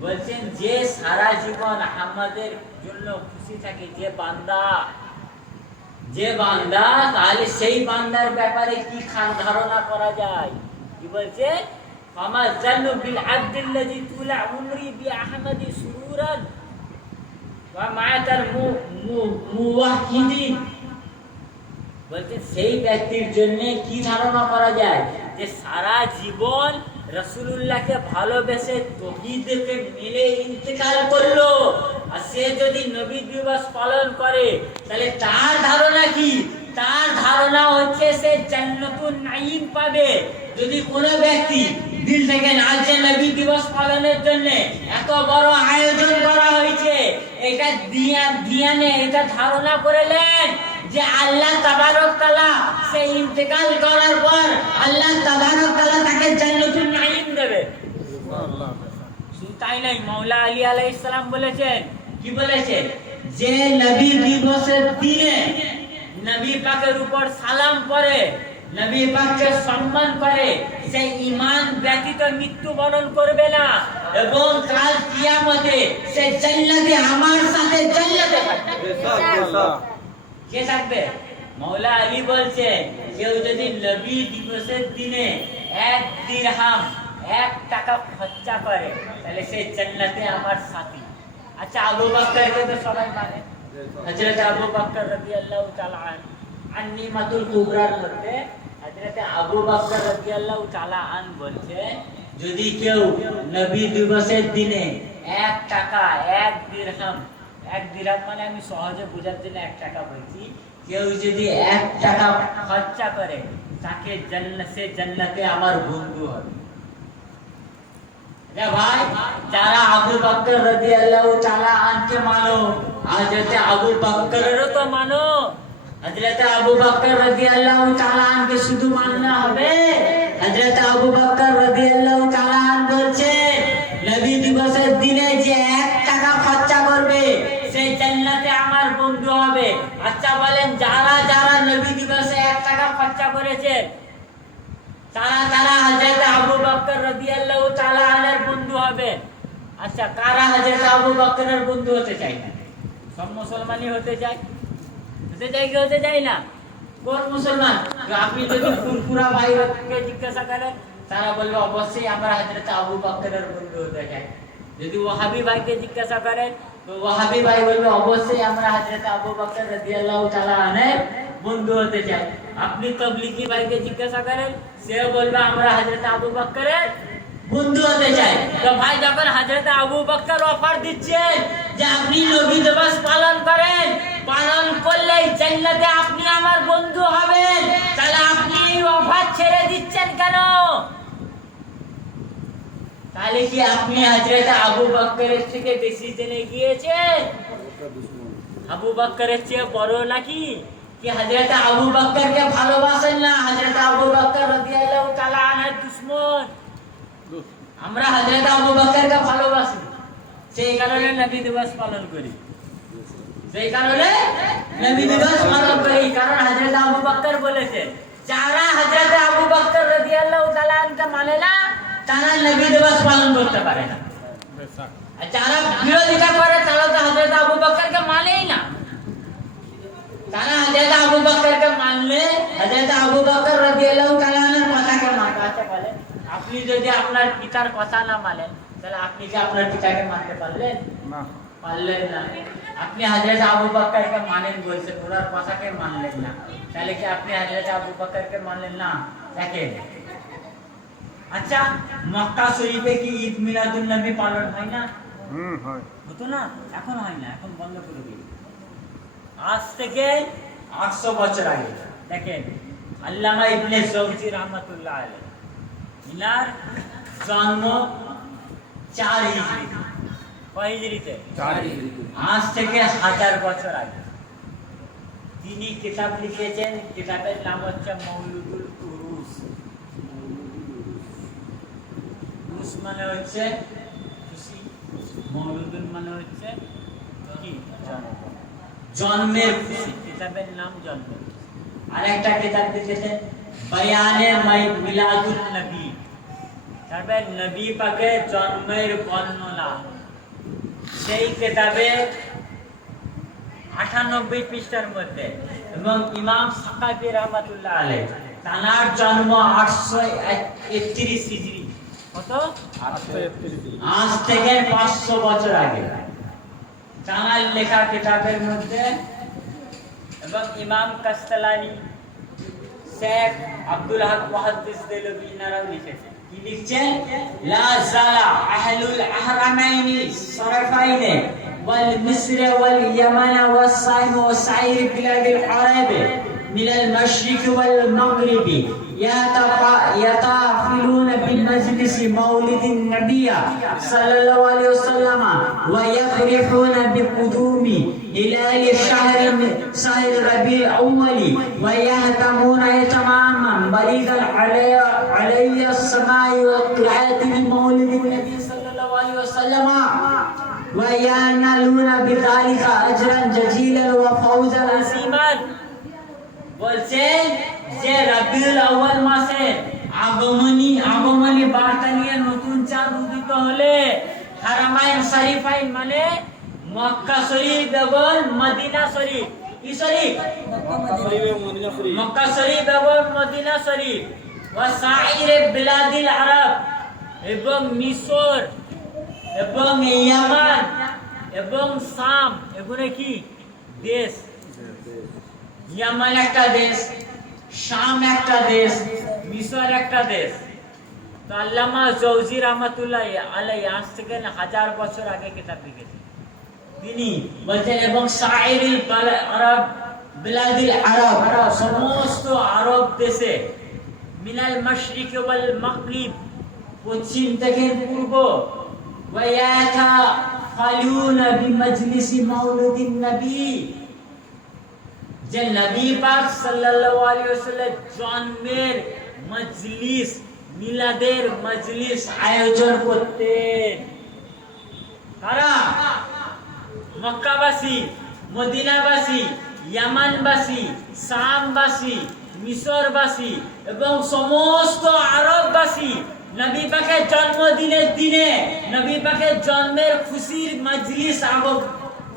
বলছেন যে সারা জীবন আমাদের জন্য খুশি থাকে, যে বান্দা, তাহলে সেই বান্দার ব্যাপারে কি ধারণা করা যায়? কি বলছে? ফামাজ্জান্নু বিল আবদিল্লাযী তুলা উমরি বিআহমাদি সুরুরান ওয়া মা'আতাল মুওয়াহহিদিন, বলতে সেই ব্যক্তির জন্য কি ধারণা করা যায়? যে সারা জীবন রাসূলুল্লাহকে ভালোবেসে তৌহিদকে মেনে ইন্তেকাল করলো, আর সে যদি নবী দিবস পালন করে তাহলে তার ধারণা কি? তার ধারণা হচ্ছে সে জান্নাতুন নাঈম পাবে। যদি কোনো ব্যক্তি দিল থেকে নাচে নবী দিবস পালনের জন্য, এত বড় আয়োজন করা হয়েছে, এটা দিয়ানে এটা ধারণা করলেন যে আল্লাহ তাবারক তাআলা সে ইন্তেকাল করার পর আল্লাহ তাবারক তাআলা তাকে জান্নাতুন নাঈম দেবে। সুবহানাল্লাহ। শুধু তাই নয়, মাওলা আলী আলাইহিস সালাম বলেছেন, কি বলেছেন? যে নবী দিবসের দিনে নবী পাকের উপর সালাম পড়ে, নবী পাককে সম্মান করে, সে ঈমান ব্যতীত মৃত্যুবরণ করবে না এবং কাল কিয়ামতে সে জান্নাতে আমার সাথে জান্নাতে থাকবে। কে থাকবে? মাওলা আলী বলছেন, কেউ যদি নবী দিবসের দিনে 1 দিরহাম 1 টাকা খরচা করে তাহলে সে জান্নাতে আমার সাথী। আচ্ছা, আবু বকরকে তো সবাই মানে, হযরত আবু বকর রাদিয়াল্লাহু তাআলা আন-নিমাতুল কুবরার মধ্যে হযরত আবু বকর রাদিয়াল্লাহু তাআলা আন বলছে, যদি কেউ নবী দিবসের দিনে 1 টাকা 1 দিরহাম, 1 দিরহাম মানে আমি সহজে বোঝার জন্য 1 টাকা বলছি, কেউ যদি 1 টাকা খরচা করে তাকে জান্নাতে আমার বন্ধু হবে। ভাই, যারা আবু বকর রাদিয়াল্লাহু তাআলা আনকে মানো, হযরত আবু বকরেরও তো মানো। হযরত আবু বকর রাদিয়াল্লাহু তাআলা আনকে শুধু মাননা হবে? হযরত আবু বকর রাদিয়াল্লাহু তাআলা আন বলছে, নবী দিবসের দিনে যে 1 টাকা খরচা করবে সে জান্নাতে আমার বন্ধু হবে। আর আচ্ছা বলেন, যারা যারা নবী দিবসে 1 টাকা খরচা করেছে তারা তারা হযরত আবু বকর রাদিয়াল্লাহু তাআলা আনহুর বন্ধু হবে? আচ্ছা, কারা হযরত আবু বকরের বন্ধু হতে চায় না? সব মুসলমানই হতে চায়? হতে চায় কি হতে চায় না? কোন মুসলমান? আপনি যদি ফুরফুরা ভাইকে জিজ্ঞাসা করেন, তারা বলবে অবশ্যই আমরা হযরত আবু বকরের বন্ধু হতে চাই। যদি ওয়াহাবি ভাইকে জিজ্ঞাসা করেন, তো ওয়াহাবি ভাই বলবে অবশ্যই আমরা হযরত আবু বকর রাদিয়াল্লাহু তাআলা আনহুর বন্ধু হতে চাই। আপনি তাবলিগি ভাইকে জিজ্ঞাসা করেন, সে বলবে আমরা হযরত আবু বকরের বন্ধু হতে চাই। তো ভাই যখন হযরত আবু বকর অফার দিচ্ছেন যে আপনি নবী দিবস পালন করেন, পালন করলেই জান্নাতে আপনি আমার বন্ধু হবেন, তাহলে আপনি অফার ছেড়ে দিচ্ছেন কেন? তাহলে কি আপনি হযরত আবু বকরের থেকে বেশি জেনে গিয়েছেন? আবু বকরের চেয়ে বড় নাকি? কি হযরত আবু বকরকে ভালোবাসেন না? হযরত আবু বকর রাদিয়াল্লাহু তাআলা আনহুর দুশমন। আমরা হযরত আবু বকরকে ভালোবাসি, সেই কারণে নবী দিবস পালন করি। সেই কারণে নবী দিবস পালন করি, কারণ হযরত আবু বকর বলেছে, যারা হযরত আবু বকর রাদিয়াল্লাহু তাআলা আনহুকে মানে না, তারা নবী দিবস পালন করতে পারে না। আর যারা বিরোধিতা করে তারা তো হযরত আবু বকরকে মানেই না। তারা হযরত আবু বকরকে মানলে হযরত আবু বকর রাদিয়াল্লাহু তাআলা আনহুর কথাকে মানতে। আচ্ছা বলেন, আপনি যদি আপনার পিতার কথা না মানেন, তাহলে আপনি কি আপনার পিতাকে মানতে পারলেন? না, পারলেন না। আপনি হযরত আবু বকরকে মানেন বলছেন, ওনার কথাকে মানলেন না, তাহলে কি আপনি হযরত আবু বকরকে মানলেন না? দেখেন, আচ্ছা মক্কা শরীফে কি ঈদ মিলাদুন নবী পালন হয় না? হয়। হতো না? এখন হয় না, এখন বন্ধ করে দিই। আজ থেকে 800 বছর আগে দেখেন, আল্লামা ইবনে জাওজি রাহমাতুল্লাহ আলাইহি, ইনার জন্ম 4 হিজরিতে। কয় হিজরিতে? 4 হিজরিতে। আজ থেকে 1000 বছর আগে তিনি কিতাব লিখেছেন। কিতাবের নাম হচ্ছে মৌলুদুল উরুস। উরুস মানে হচ্ছে খুশি, মৌলুদুল মানে হচ্ছে কি? জন্মের খুশি। কিতাবের নাম জন্মের। আরেকটা কিতাব লিখেছেন বায়ানে মিলাদুন নবী, তারপর নবী পাকের জন্মের বর্ণনা। সেই কিতাবে 98 পৃষ্ঠার মধ্যে, এবং ইমাম সাকাফি রাহমাতুল্লাহ আলাইহি, তার জন্ম 831 হিজরি। কত? 831। আজ থেকে 500 বছর আগে তার লেখা কিতাবের মধ্যে। এবং ইমাম কাস্তালানি, শেখ আব্দুল হক মুহাদ্দিস দেলভি নারাও লিখেছেন। কি লিখছেন? লা জালা আহলুল আহরামাইনি সরাফাইনে ওয়াল মিসর ওয়াল ইয়ামান ওয়াস সাইম ওয়া সাইর বিলাদিল আরব মিনাল মাশরিক ওয়াল মাগরিবি يتافلون بمجلس مولد النبي صلى الله عليه وسلم ويفرحون بقدوم هلال شهر ربيع الأول ويهتمون اهتماما بليغا علي السماء والقراءة بمولد النبي صلى الله عليه وسلم وينالون بذلك أجرا جزيلا وفوزا عظيما. বলছেন যে রবিউল আউয়াল মাসে আগমনী বার্তা নিয়ে নতুন চাঁদ উদিত হলে হারামাইন শরীফাইন মানে মক্কা শরীফ এবং মদিনা শরীফ, কি শরীফ? মক্কা শরীফ এবং মদিনা শরীফ, ওয়া সাইর বিলাদিল আরব এবং মিশর এবং ইয়ামান এবং শাম, এগুলো কি দেশ? ইয়ামান একটা দেশ, শাম একটা দেশ, মিশর একটা দেশ। তো আল্লামা জাওজি রাহমাতুল্লাহ আলাইহি আজ থেকে 1000 বছর আগে কিতাব লিখেছেন। তিনি বলছেন এবং সাইরিল আরব বিলাদিল আরব, সমস্ত আরব দেশে, মিনাল মাশরিক ওয়াল মাগরিব, পশ্চিম থেকে পূর্ব, ওয়া ইয়াতাফালুনা বিমাজলিসি মাউলিদিন নবী, যে নবী পাক সাল্লাল্লাহু আলাইহি ওয়াসাল্লাম জন্মের মজলিস, মিলাদের মজলিস আয়োজন করতেন। কারা? মক্কাবাসী, মদিনাবাসী, ইয়ামানবাসী, শামবাসী, মিশরবাসী এবং সমস্ত আরববাসী নবী পাকের জন্মদিনের দিনে নবী পাকের জন্মের খুশির মজলিস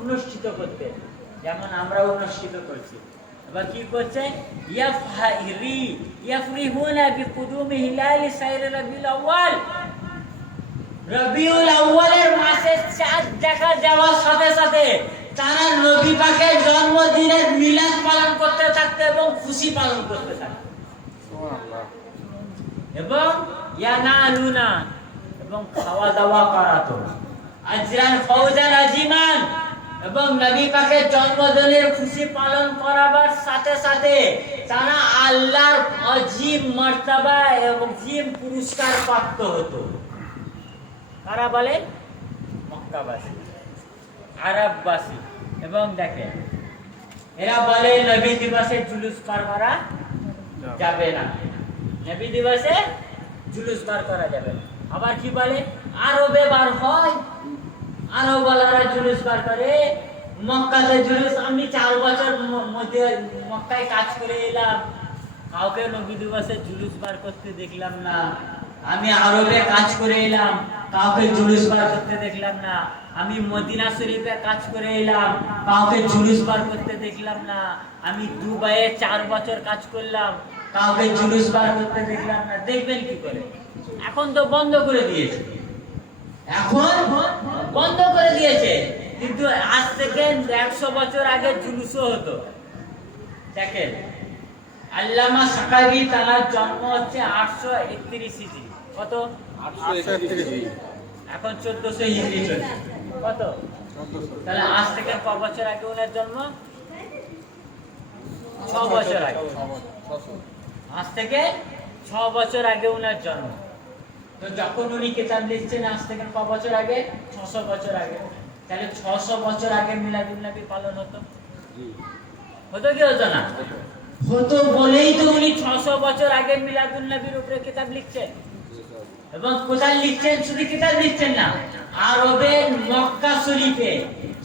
অনুষ্ঠিত করতে, যেমন আমরা অনুষ্ঠিত করছি। এবার কি করছে? ইয়াফরিহুনা বিকুদুমি হিলালি সাইর রবিউল আউয়াল, রবিউল আউয়ালের মাসে চাঁদ দেখা যাওয়ার সাথে সাথে তারা নবী পাকের জন্মদিনের মিলাদ পালন করতে থাকতো এবং খুশি পালন করতে থাকতো। এবং ইয়ানালুনা, এবং খাওয়া দাওয়া করাতো, আজরান ফৌজান আজিমান, এবং নবী পাকের জন্মদিনের খুশি পালন করাবার সাথে সাথে তারা আল্লাহর আজিম মর্তবা এবং আজিম পুরস্কার প্রাপ্ত হতো। কারা বলে? মক্কাবাসী, আরববাসী। এবং দেখেন এরা বলে নবী দিবসে জুলুস বার করা যাবে না, নবী দিবসে জুলুস বার করা যাবে না। আবার কি বলে? আরবে বার হয়, আরবওয়ালারা জুলুস বার করে, মক্কাতে জুলুস। আমি 4 বছর মধ্যে মক্কায় কাজ করে এলাম, কাউকে নবী দিবসে জুলুস বার করতে দেখলাম না। আমি আরবে কাজ করে এলাম, কাউকে জুলুস বার করতে দেখলাম না। আমি মদিনা শরীফে কাজ করে এলাম, কাউকে জুলুস বার করতে দেখলাম না। আমি দুবাইয়ে 4 বছর কাজ করলাম, কাউকে জুলুস বার করতে দেখলাম না। দেখবেন কি করে? এখন তো বন্ধ করে দিয়েছে, এখন বন্ধ করে দিয়েছে, কিন্তু আজ থেকে 100 বছর আগে জুলুসও হতো। দেখেন আল্লামা সাকাবি, তার জন্ম হচ্ছে 831 হিজরি। কত? 831। এখন 1400 হিজরি চলছে। কত? 1400। তাহলে আজ থেকে কত বছর আগে ওনার জন্ম? 6 বছর আগে। আজ থেকে 6 বছর আগে ওনার জন্ম। তো যখন উনি কিতাব লিখছেন আজ থেকে কত বছর আগে? 600 বছর আগে। তাহলে 600 বছর আগে মিলাদুন নবী পালন হতো। হতো কি হতো না? হতো বলেই তো উনি 600 বছর আগে মিলাদুন নবীর উপরে কিতাব লিখছেন। এবং কোথায় লিখছেন? শুধু কিতাব লিখছেন না, আরবের মক্কা শরীফে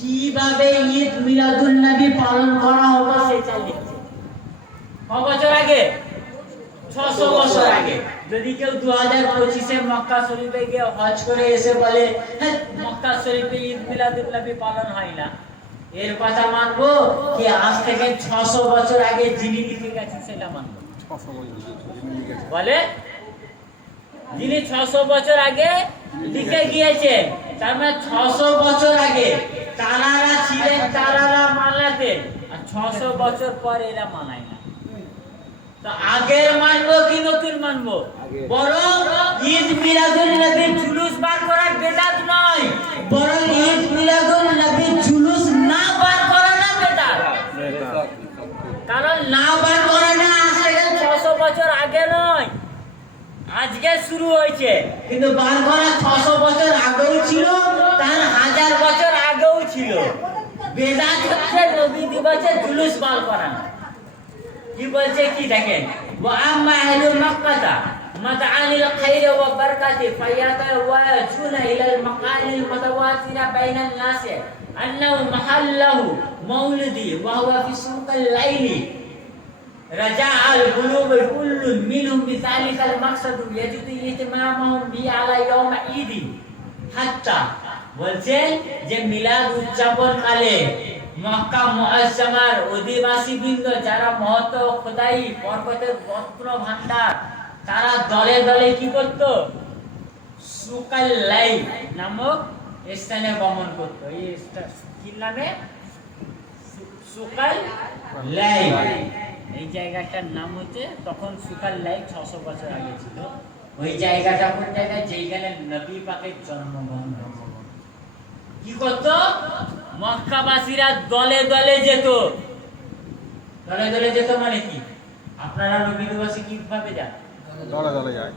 কিভাবে ঈদ মিলাদুন নবী পালন করা হতো সেটা লিখছেন। কত বছর আগে? 600 বছর আগে। যদি কেউ 2025-এ মক্কা শরীফে গিয়ে হজ করে এসে বলে হ্যাঁ মক্কা শরীফে ঈদ মিলাদুন নবী পালন হয় না, এর কথা মানবো কি আজ থেকে 600 বছর আগে যিনি লিখে গেছেন সেটা মানবো? বলে যিনি 600 বছর আগে লিখে গিয়েছেন, তার মানে 600 বছর আগে তারারা ছিলেন, তারারা মানাতেন, আর 600 বছর পর এরা মানায় না। তো আগের মানবো কি নতুন মানবো? বরং ঈদ মিলাদুন নবীর জুলুস বার করা বেদাত নয়, বরং ঈদ মিলাদুন নবীর জুলুস না বার করা না বেদাত। কারণ না বার করা না আজ থেকে 600 বছর আগে নয়, আজকে শুরু হয়েছে, কিন্তু বার করা 600 বছর আগেও ছিল, তার 1000 বছর আগেও ছিল। বেদাত হচ্ছে নবী দিবসে জুলুস বার করা না। কি বলছে কি দেখেন, ওয়া আম্মা আহলুল মাক্কাতা মাতাআনিল খাইর ওয়া বারাকাতি ফায়াতাওয়াজুনা ইলাল মাকানিল মুতাওয়াতিরা বাইনান নাস আন্নাহু মাহাল্লাহু মাউলিদি ওয়া হুয়া ফি সুকাল লাইলি রাজাআল বুলুগ কুল্লুন মিনহুম বিযালিকাল মাকসাদু ইয়াজিদু ইহতিমামুহুম বি আলা ইয়াউম ঈদি। হাত্তা বলছেন যে মিলাদ উদযাপন কালে মক্কা মুআজ্জামার অধিবাসী বৃন্দ যারা মহত খোদাই বরকতের রত্ন ভান্ডার, তারা দলে দলে কি করত? সুকাল লাই নামক স্থানে গমন করত। এই কি নামে? সুকাল লাই। এই জায়গাটার নাম হচ্ছে, তখন সুকাল লাই 600 বছর আগে ছিল। ওই জায়গাটা কোন জায়গায়? যেখানে নবী পাকের জন্মগ্রহণ। কি করত? মক্কাবাসীরা দলে দলে যেত। দলে দলে যেত মানে কি? আপনারা নবী দিবসে কিভাবে যান? দলে দলে যায়,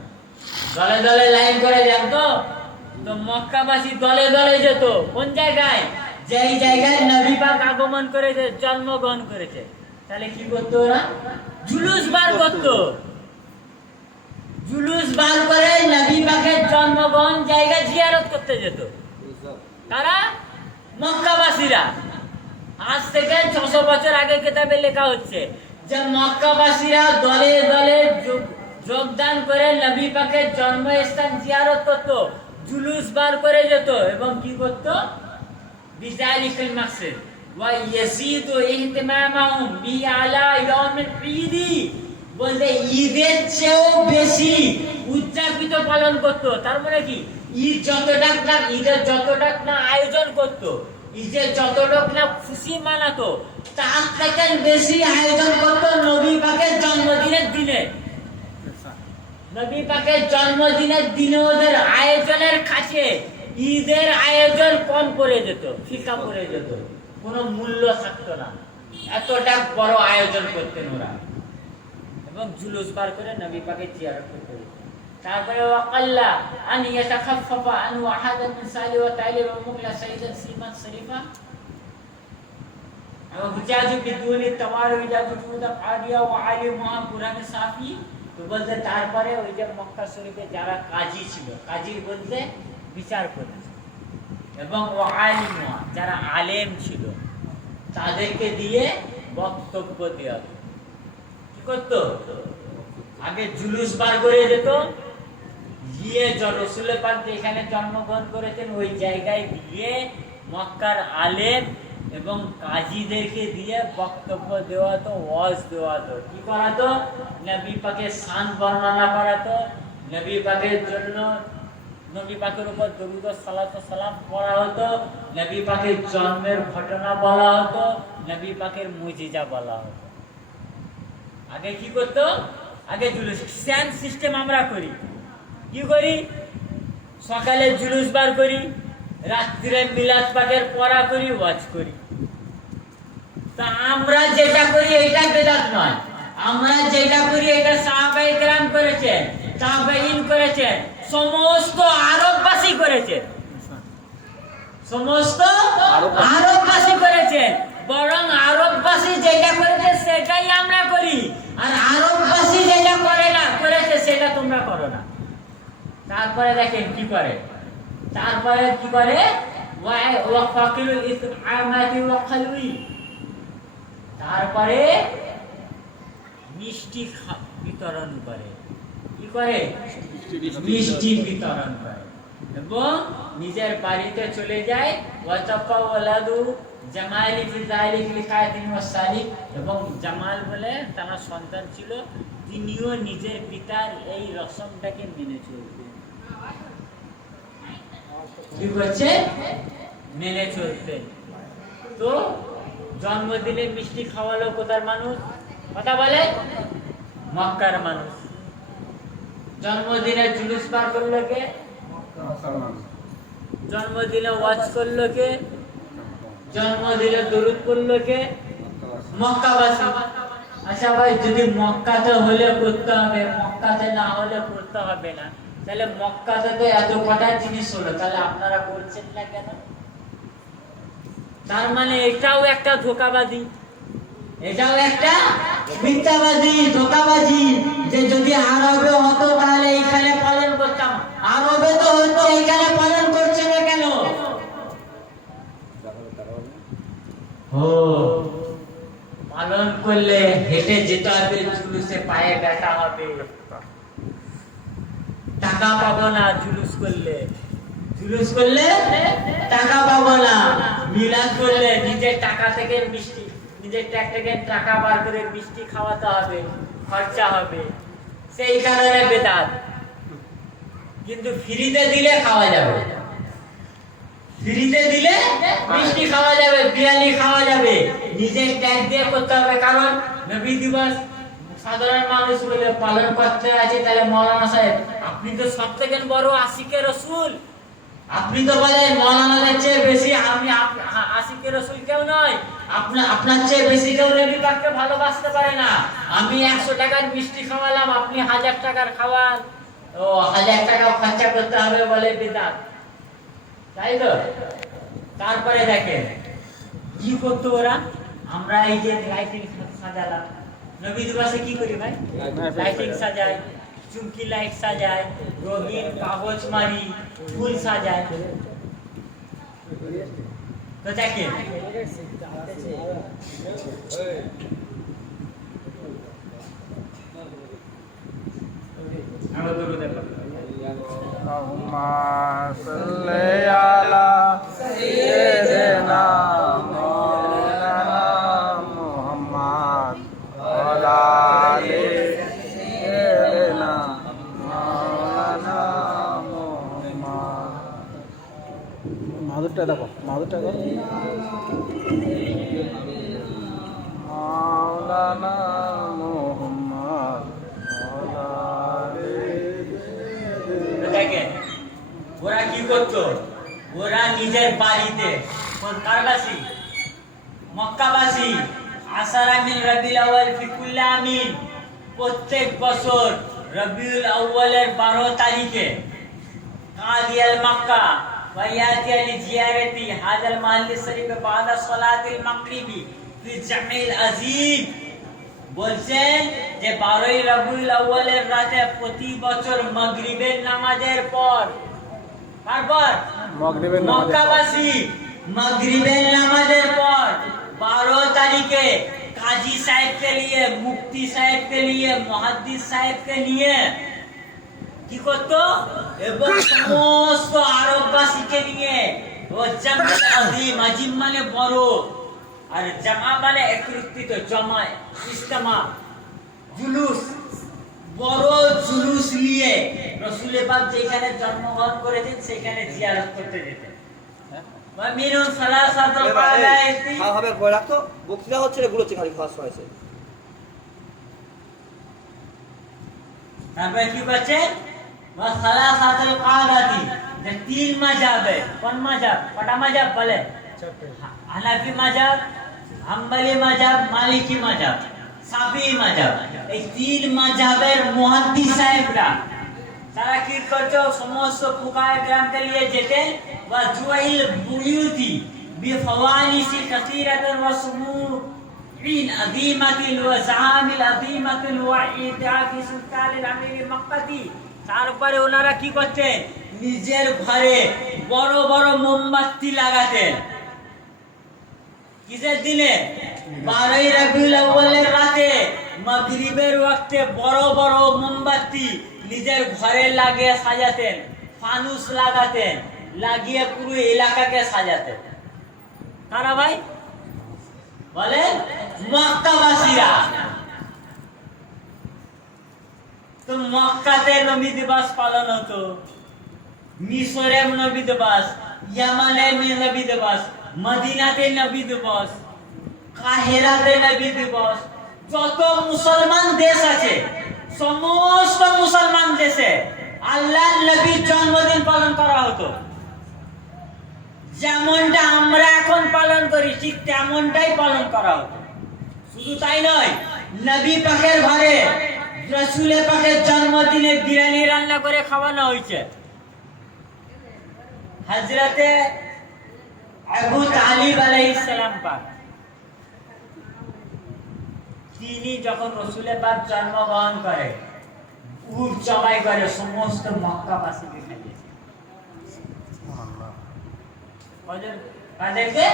দলে দলে লাইন করে যান। তো মক্কাবাসী দলে দলে যেত কোন জায়গায়? যেই জায়গায় নবী পাক আগমন করেছে, জন্মগ্রহণ করেছে। তাহলে কি করতো ওরা? জুলুস বার করত। জুলুস বার করে নবী পাকের জন্মগ্রহণ জায়গা জিয়ারত করতে যেত। তারা মক্কাবাসীরা। আজ থেকে 600 বছর আগে কিতাবে লেখা হচ্ছে যে মক্কাবাসীরা দলে দলে যোগদান করে নবী পাকের জন্মস্থান জিয়ারত করত, জুলুস বার করে যেত এবং কি করত, বিযালিকাল মাকসাদ ওয়া ইয়াজিদু ইহতিমামাহুম বি আলা ইয়াউমিল ঈদ, বলতে ঈদের চেয়েও বেশি উদযাপিত পালন করত। তার মানে কি, ঈদের যতটা না আয়োজন করত, ঈদের যতটা না খুশি মানাতো, তার থেকে বেশি আয়োজন করত নবী পাকের জন্মদিনের দিনে। নবী পাকের জন্মদিনের দিনে ওদের আয়োজনের কাছে ঈদের আয়োজন কম পড়ে যেত, ফিকা পড়ে যেত, কোনো মূল্য থাকতো না, এতটা বড় আয়োজন করতেন ওরা এবং জুলুস বার করে নবী পাকের জিয়ারত করতে। তারপরে ওয়াকাল্লা আন ইয়াতাখাফফা আনহু আহাদান মিন সালি ওয়া তাইলি ওয়া মুকলা সাইদান সিমান শরীফা এবং হুজাজু বিদুনি তাওয়ার হুজাজু জুদা আদিয়া ওয়া আলিমুহা কুরআনে সাফি। তো বলতে তারপরে ওই যে মক্কা শরীফে যারা কাজী ছিল, কাজী বলতে বিচারপতি, এবং ওয়া আলিমুহা যারা আলেম ছিল, তাদেরকে দিয়ে বক্তব্য দেওয়া হতো। কি করতো, আগে জুলুস বার করে যেত, গিয়ে রাসূল পাক যেখানে জন্মগ্রহণ করেছেন ওই জায়গায় গিয়ে মক্কার আলেম এবং কাজীদেরকে দিয়ে বক্তব্য দেওয়া হতো, ওয়াজ দেওয়া হতো। কি করাতো, নবী পাকের শান বর্ণনা করাতো, নবী পাকের জন্য, নবী পাকের উপর দরুদ ও সালাত ও সালাম পড়া হতো, নবী পাকের জন্মের ঘটনা বলা হতো, নবী পাকের মুজিজা বলা হতো। আগে কি করতো, আগে জুলুস স্যান সিস্টেম আমরা করি, কি করি, সকালে জুলুস বার করি, রাত্রিরে মিলাদ পাকের পড়া করি, ওয়াজ করি। তা আমরা যেটা করি এটা বেদাত নয়, আমরা যেটা করি এটা সাহাবায়ে কেরাম করেছেন, তাবেঈন করেছেন, সমস্ত আরববাসী করেছেন, সমস্ত আরববাসী করেছেন। বরং আরববাসী যেটা করেছে সেটাই আমরা করি, আর আরববাসী যেটা করেছে সেটা তোমরা করো না। তারপরে দেখেন কি করে, তারপরে কি করে, তারপরে মিষ্টি বিতরণ করে। কি করে, মিষ্টি বিতরণ করে এবং নিজের বাড়িতে চলে যায়। এবং জামাল বলে তার সন্তান ছিল, তিনিও নিজের পিতার এই রসমটাকে মেনে চলতেন। কি করছে, মেনে চলতেন। তো জন্মদিনে মিষ্টি খাওয়ালো কোথার মানুষ, কথা বলে, মক্কার মানুষ। জন্মদিনে জুলুস বার করলো কে, জন্মদিনে ওয়াজ করলো কে, জন্মদিনে দরুদ পড়লো কে, মক্কাবাসী। আচ্ছা ভাই, যদি মক্কাতে হলে করতে হবে, মক্কাতে না হলে করতে হবে না, তাহলে মক্কাতে তো এত কটা জিনিস হলো, তাহলে আপনারা করছেন না কেন? তার মানে এটাও একটা ধোঁকাবাজি, এটাও একটা মিথ্যাবাদী, ধোঁকাবাজি, যে যদি আরবে হতো তাহলে এইখানে পালন করতাম, আরবে তো হচ্ছে, এইখানে পালন করছে না কেন? ও, পালন করলে হেঁটে যেতে হবে, জুলুসে পায়ে ব্যথা হবে, টাকা পাবো না। জুলুস করলে টাকা পাবো না। মিলাদ করলে নিজের টাকা থেকে মিষ্টি, নিজের ট্যাগ থেকে টাকা বার করে মিষ্টি খাওয়াতে হবে, খরচা হবে, সেই কারণে বেদাত। কিন্তু ফ্রিতে দিলে খাওয়া যাবে, ফ্রিতে দিলে মিষ্টি খাওয়া যাবে, বিরিয়ানি খাওয়া যাবে, নিজের ট্যাগ দিয়ে করতে হবে। কারণ নবী দিবস সাধারণ মানুষ বলে পালন করতে আছে। তাহলে মৌলানা সাহেব, আপনি তো সব থেকে বড় আশিকে রসুল, আপনি তো বলেন মৌলানাদের চেয়ে বেশি আমি আশিকে রসুল কেউ নয়, আপনার চেয়ে বেশি কেউ নবী পাককে ভালোবাসতে পারে না। আমি 100 টাকার মিষ্টি খাওয়ালাম, আপনি 1000 টাকার খাওয়ান, ও 1000 টাকা খরচা করতে হবে বলে বিদআত, তাই তো? তারপরে দেখেন কি করতো ওরা, আমরা এই যে লাইটিং সাজালাম, নবী দিবসে কি করি ভাই, লাইটিং সাজাই, চুমকি লাইট সাজায়, রঙিন কাগজ মারি, ফুল সাজায়। তো দেখেন আমরা দরুদ পড়ি আল্লাহুম্মা সাল্লি আলা সাইয়্যিদিনা মাওলানা মুহাম্মদ ওয়া আলা আলি সাইয়্যিদিনা মাওলানা মুহাম্মদ। মাদুরটা দেখো, মাদুরটা দেখো। মাওলানা মুহাম্মদ ওয়া আলা আলি। দেখেন ওরা কি করতো, ওরা নিজের বাড়িতে কারবাসী মক্কাবাসী আশারা মিন রবিউল আউয়াল ফি কুল্লি আমিন, প্রত্যেক বছর রবিউল আউয়ালের 12 তারিখে কাদিয়াল মক্কা ওয়া ইয়াতি লি জিয়ারতি হাদাল মাহল্লি শরীফ বাদা সালাতিল মাগরিবি ফি জামিল আজিম। বলছেন যে 12ই রবিউল আউয়ালের রাতে প্রতি বছর মাগরিবের নামাজের পর তারপর মক্কাবাসী মাগরিবের নামাজের পর 12 তারিখে কাজী সাহেবকে নিয়ে, মুফতি সাহেবকে নিয়ে, মুহাদ্দিস সাহেবকে নিয়ে কি করতো, এবং সমস্ত আরববাসীকে নিয়ে ও জামিল আজিম, আজিম মানে বড় আর জামা মানে একত্রিত, জমা ইজতিমা, জুলুস, বড় জুলুস নিয়ে রাসূল পাক যেখানে জন্মগ্রহণ করেছেন সেখানে জিয়ারত করতে যেতেন। ওয়া মিনুন সালাসাতুল কালাইতি হবে বই রাখতো, বক্তৃতা হচ্ছে এগুলো হচ্ছে খালি খাওয়া হয়েছে। তারপরে কি করছে, ওয়া সালাসাতুল কালাতি, যে তিন মাযহাব, কোন মাযহাব, কটা মাযহাব বলে, হানাফি মাযহাব, হাম্বলি মাযহাব, মালিকি মাযহাব, শাফিঈ মাযহাব, এই তিন মাযহাবের মুহাদ্দিস সাহেবরা তারা কি করতো, সমস্ত ফুকায়ে কেরামকে নিয়ে যেতেন। ওয়া জুয়াইল বুয়ুতি বিফাওয়ানিসি কাসীরাতান ওয়া সুমুইন আযীমাতিন ওয়া জাহামিল আযীমাতিন ওয়া ইদাফি সুলতানিল আমির মক্কাতি। তারপরে ওনারা কি করতেন, নিজের ঘরে বড় বড় মোমবাতি লাগাতেন। কিসের দিনে, 12ই রবিউল আউয়ালের রাতে মাগরিবের ওয়াক্তে বড় বড় মোমবাতি নিজের ঘরে লাগিয়ে সাজাতেন, ফানুস লাগাতেন, লাগিয়ে পুরো এলাকাকে সাজাতেন। কারা ভাই বলে, মক্কাবাসীরা। তো মক্কাতে নবী দিবস পালন হতো, মিশরে নবী দিবস, ইয়ামানে নবী দিবস, মদিনাতে নবী দিবস, কাহিরাতে নবী দিবস। যত মুসলমান দেশ আছে সমস্ত মুসলমান দেশে আল্লাহর নবীর জন্মদিন পালন করা হতো। যেমনটা আমরা এখন পালন করি ঠিক তেমনটাই পালন করা হতো। শুধু তাই নয়, নবী পাকের ঘরে রাসূল পাকের জন্মদিনে বিরিয়ানি রান্না করে খাওয়ানো হয়েছে। হযরতে আবু তালিব আলাইহিস সালাম পাক, তিনি যখন রাসূল পাক জন্মগ্রহণ করে উট জবাই করে সমস্ত মক্কাবাসীকে খাইয়েছে। তাদেরকে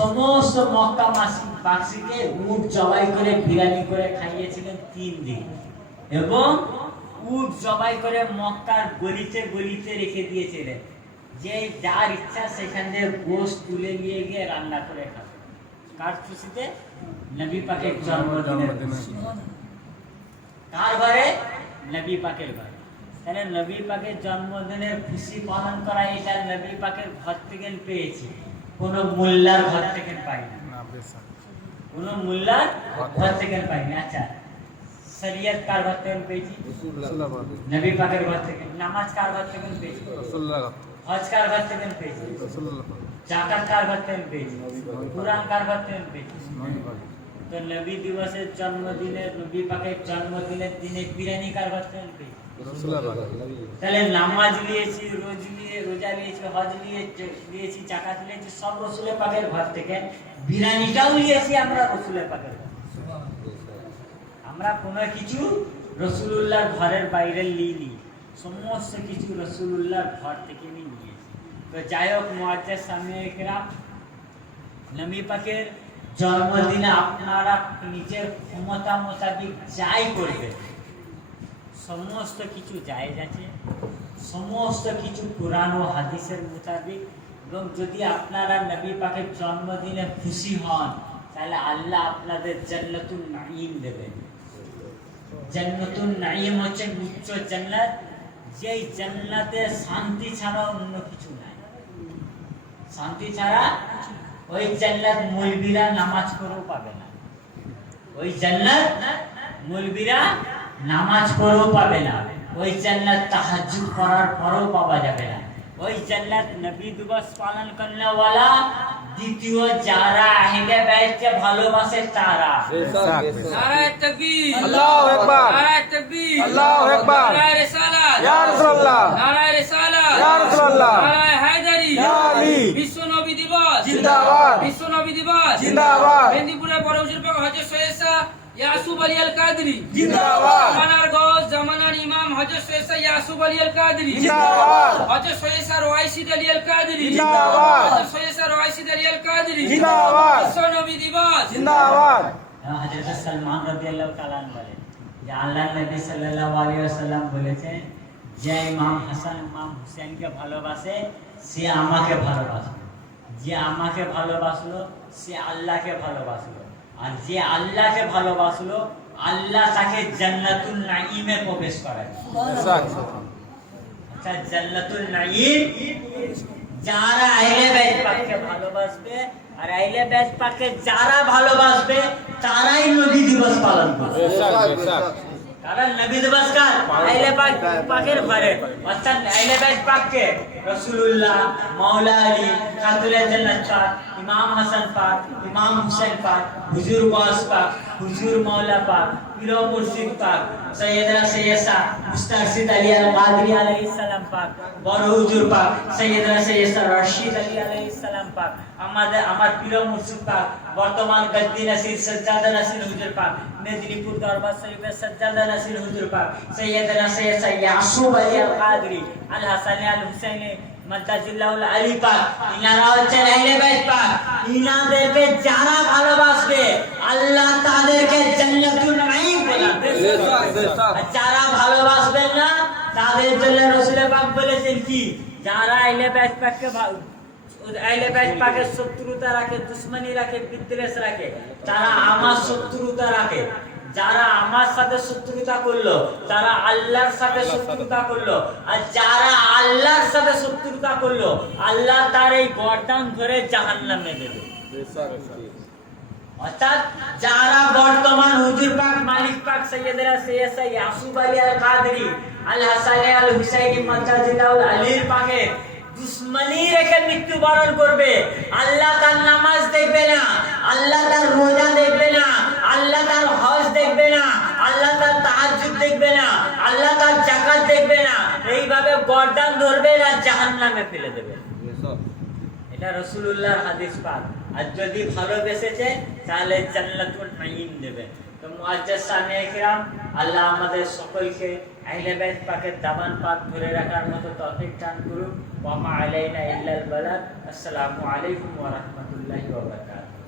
সমস্ত মক্কাবাসীকে উট জবাই করে বিরিয়ানি করে খাইয়েছিলেন 3 দিন, এবং উট জবাই করে মক্কার গলিতে গলিতে রেখে দিয়েছিলেন, যে যার ইচ্ছা সেখান থেকে গোশত তুলে নিয়ে গিয়ে রান্না করে খাবে। কার খুশিতে? নবী পাকের জন্মদিনে। কার ঘরে? নবী পাকের ঘরে। তাহলে নবী পাকের জন্মদিনের খুশি পালন করা এটা নবী পাকের ঘর থেকে পেয়েছি, কোন মোল্লার ঘর থেকে পাইনি, কোন মোল্লার ঘর থেকে পাইনি। আচ্ছা, শরীয়ত কার ঘর থেকে পেয়েছি? নবী পাকের ঘর থেকে। নামাজ কার ঘর থেকে পেয়েছি? হজ কার ঘর থেকে পেয়েছি? জাকাত কার ঘর থেকে পেয়েছি? কুরআন কার ঘর থেকে পেয়েছি? তো নবী দিবসের জন্মদিনে, নবী পাকের জন্মদিনের দিনে বিরিয়ানি কার ঘর থেকে পেয়েছি? তাহলে নামাজ নিয়েছি, রোজা নিয়েছি, হজ নিয়েছি, জাকাত নিয়েছি, সব রাসূল পাকের ঘর থেকে। বিরিয়ানিটাও নিয়েছি আমরা রাসূল পাকের ঘর। আমরা কোনো কিছু রাসূলুল্লাহর ঘরের বাইরে নিইনি, সমস্ত কিছু রাসূলুল্লাহর ঘর থেকে নিয়েছি। তো যাই হোক, মুআজ্জাজ সামিয়ে কেরাম, নবী পাকের জন্মদিনে আপনারা নিজের ক্ষমতা মোতাবিক যাই করবেন, সমস্ত কিছু জায়েজ আছে, সমস্ত কিছু কোরআন ও হাদিসের মোতাবিক। এবং যদি আপনারা নবী পাকের জন্মদিনে খুশি হন, তাহলে আল্লাহ আপনাদের জান্নাতুল নাঈম দেবেন। জান্নাতুল নাঈম হচ্ছে উচ্চ জান্নাত, যেই জান্নাতে শান্তি ছাড়া অন্য কিছু নাই। শান্তি ছাড়া ওই জান্নাত মৌলবীরা নামাজ করেও পাবে না, ওই জান্নাত মৌলবীরা নামাজ পড়েও পাবে না, ওই জান্নাত তাহাজ্জুদ করার পরেও পাওয়া যাবে না। ওই জান্নাত নবী দিবস পালন করনেওয়ালা দ্বিতীয় যারা আহলে বাইতকে ভালোবাসে তারা। নারায়ে তাকবীর, আল্লাহু আকবার, নারায়ে তাকবীর, আল্লাহু আকবার, নারায়ে রিসালাত, ইয়া রাসূলুল্লাহ, নারায়ে রিসালাত, ইয়া রাসূলুল্লাহ, নারায়ে হায়দারি, ইয়া আলী, বিশ্ব নবী দিবস জিন্দাবাদ, বিশ্ব নবী দিবস জিন্দাবাদ, মেদিনীপুরের বড় হুজুর পাক হযরত সৈয়দ শাহ ইয়াসুফ আলী আল কাদরি জিন্দাবাদ, জামানার গস জামানার ইমাম হযরত সৈয়দ শাহ ইয়াসুফ আলী আল কাদরি জিন্দাবাদ, হযরত সৈয়দ শাহ রাইশিদ আলী আল কাদরি জিন্দাবাদ, হযরত সৈয়দ শাহ রাইশিদ আলী আল কাদরি জিন্দাবাদ, বিশ্ব নবী দিবস জিন্দাবাদ। হযরত সালমান রাদিয়াল্লাহু তাআলা বলেন যে আল্লাহ নবী সাল্লাল্লাহু আলাইহি ওয়াসাল্লাম বলেছেন, যে ইমাম হাসান ইমাম হুসেনকে ভালোবাসে সে আমাকে ভালোবাসে, যে আমাকে ভালোবাসলো সে আল্লাহকে ভালোবাসলো, আর যে আল্লাহকে ভালোবাসলো আল্লাহ তাকে জান্নাতুল নাঈমে প্রবেশ করাবে। আচ্ছা, জান্নাতুল নাঈম যারা আহলে বাইত পাককে ভালোবাসবে, আর আহলে বাইত পাককে যারা ভালোবাসবে তারাই নবী দিবস পালন করবে। কারণ নবী দিবস কার? আহলে বাইত পাকের ঘরে। অর্থাৎ আহলে বাইত পাককে রাসূলুল্লাহ, মাওলা আলী, খাতুনে জান্নাত পাক, ইমাম হাসান পাক, ইমাম হুসেন পাক, হুজুর ওয়াস পাক, হুজুর মাওলা পাক, পীর মুর্শিদ পাক, সৈয়দনা সৈয়দা মুস্তারশিদ আলী আল কাদরি আলাইহিস সালাম পাক, বড় হুজুর পাক সৈয়দনা সৈয়দা রশিদ আলী আলাইহিস সালাম পাক, আমার পীর মুর্শিদ পাক, বর্তমান গদ্দি নাসির সজ্জাদা নাসির হুজুর পাক, মেদিনীপুর দরবার শরীফের সজ্জাদা নাসির হুজুর পাক, সৈয়দনা সৈয়দা ইয়াসুফ আলী আল কাদরি আল হাসানি আল হুসাইনি মাদাজিল্লাহুল আলী পাক, ইনারা হচ্ছেন আহলে বাইত পাক। ইনাদেরকে যারা ভালোবাসবে আল্লাহ তাদেরকে জান্নাতুল নাঈম বানাবে। আর যারা ভালোবাসবেন না তাদের জন্য রাসূল পাক বলেছেন কি, যারা আহলে বাইত পাককে আহলে বাইত পাকের শত্রুতা রাখে, দুশমনি রাখে, বিদ্বেষ রাখে, তারা আমার শত্রুতা রাখে। যারা আমার সাথে শত্রুতা করলো তারা আল্লাহর সাথে শত্রুতা করলো, আর যারা আল্লাহর সাথে শত্রুতা করলো আল্লাহ তার এই গর্দান ধরে জাহান্নামে দেবে। অর্থাৎ যারা বর্তমান হুজুর পাক, মালিক পাক সৈয়দনা সৈয়দ ইয়াসুফ আলী আল কাদরি আল হাসানি আল হুসাইনি মাদাজিল্লাহুল আলীর পাকে দুশমনি রেখে মৃত্যুবরণ করবে, আল্লাহ তার নামাজ দেখবে না, আল্লাহ তার রোজা দেখবে না, আল্লাহ তার হজ দেখবে না, আল্লাহ তার তাহাজ্জুদ দেখবে না, আল্লাহ তার যাকাত দেখবে না, এইভাবে গর্দান ধরবে আর জাহান্নামে ফেলে দেবে। এটা রাসূলুল্লাহর হাদিস পাক। আর যদি ভালোবেসেছে তাহলে জান্নাতুল নাঈম দেবে। তো মুআজ্জাজ সামিয়ে কিরাম, আল্লাহ আমাদের সকলকে আহলে বাইত পাকের দামান পাক ধরে রাখার মতো তৌফিক দান করুন। ওয়া মা আলাইনা ইল্লাল বালাগ। আসসালামু আলাইকুম ওয়া রাহমাতুল্লাহি ওয়া বারাকাতুহু।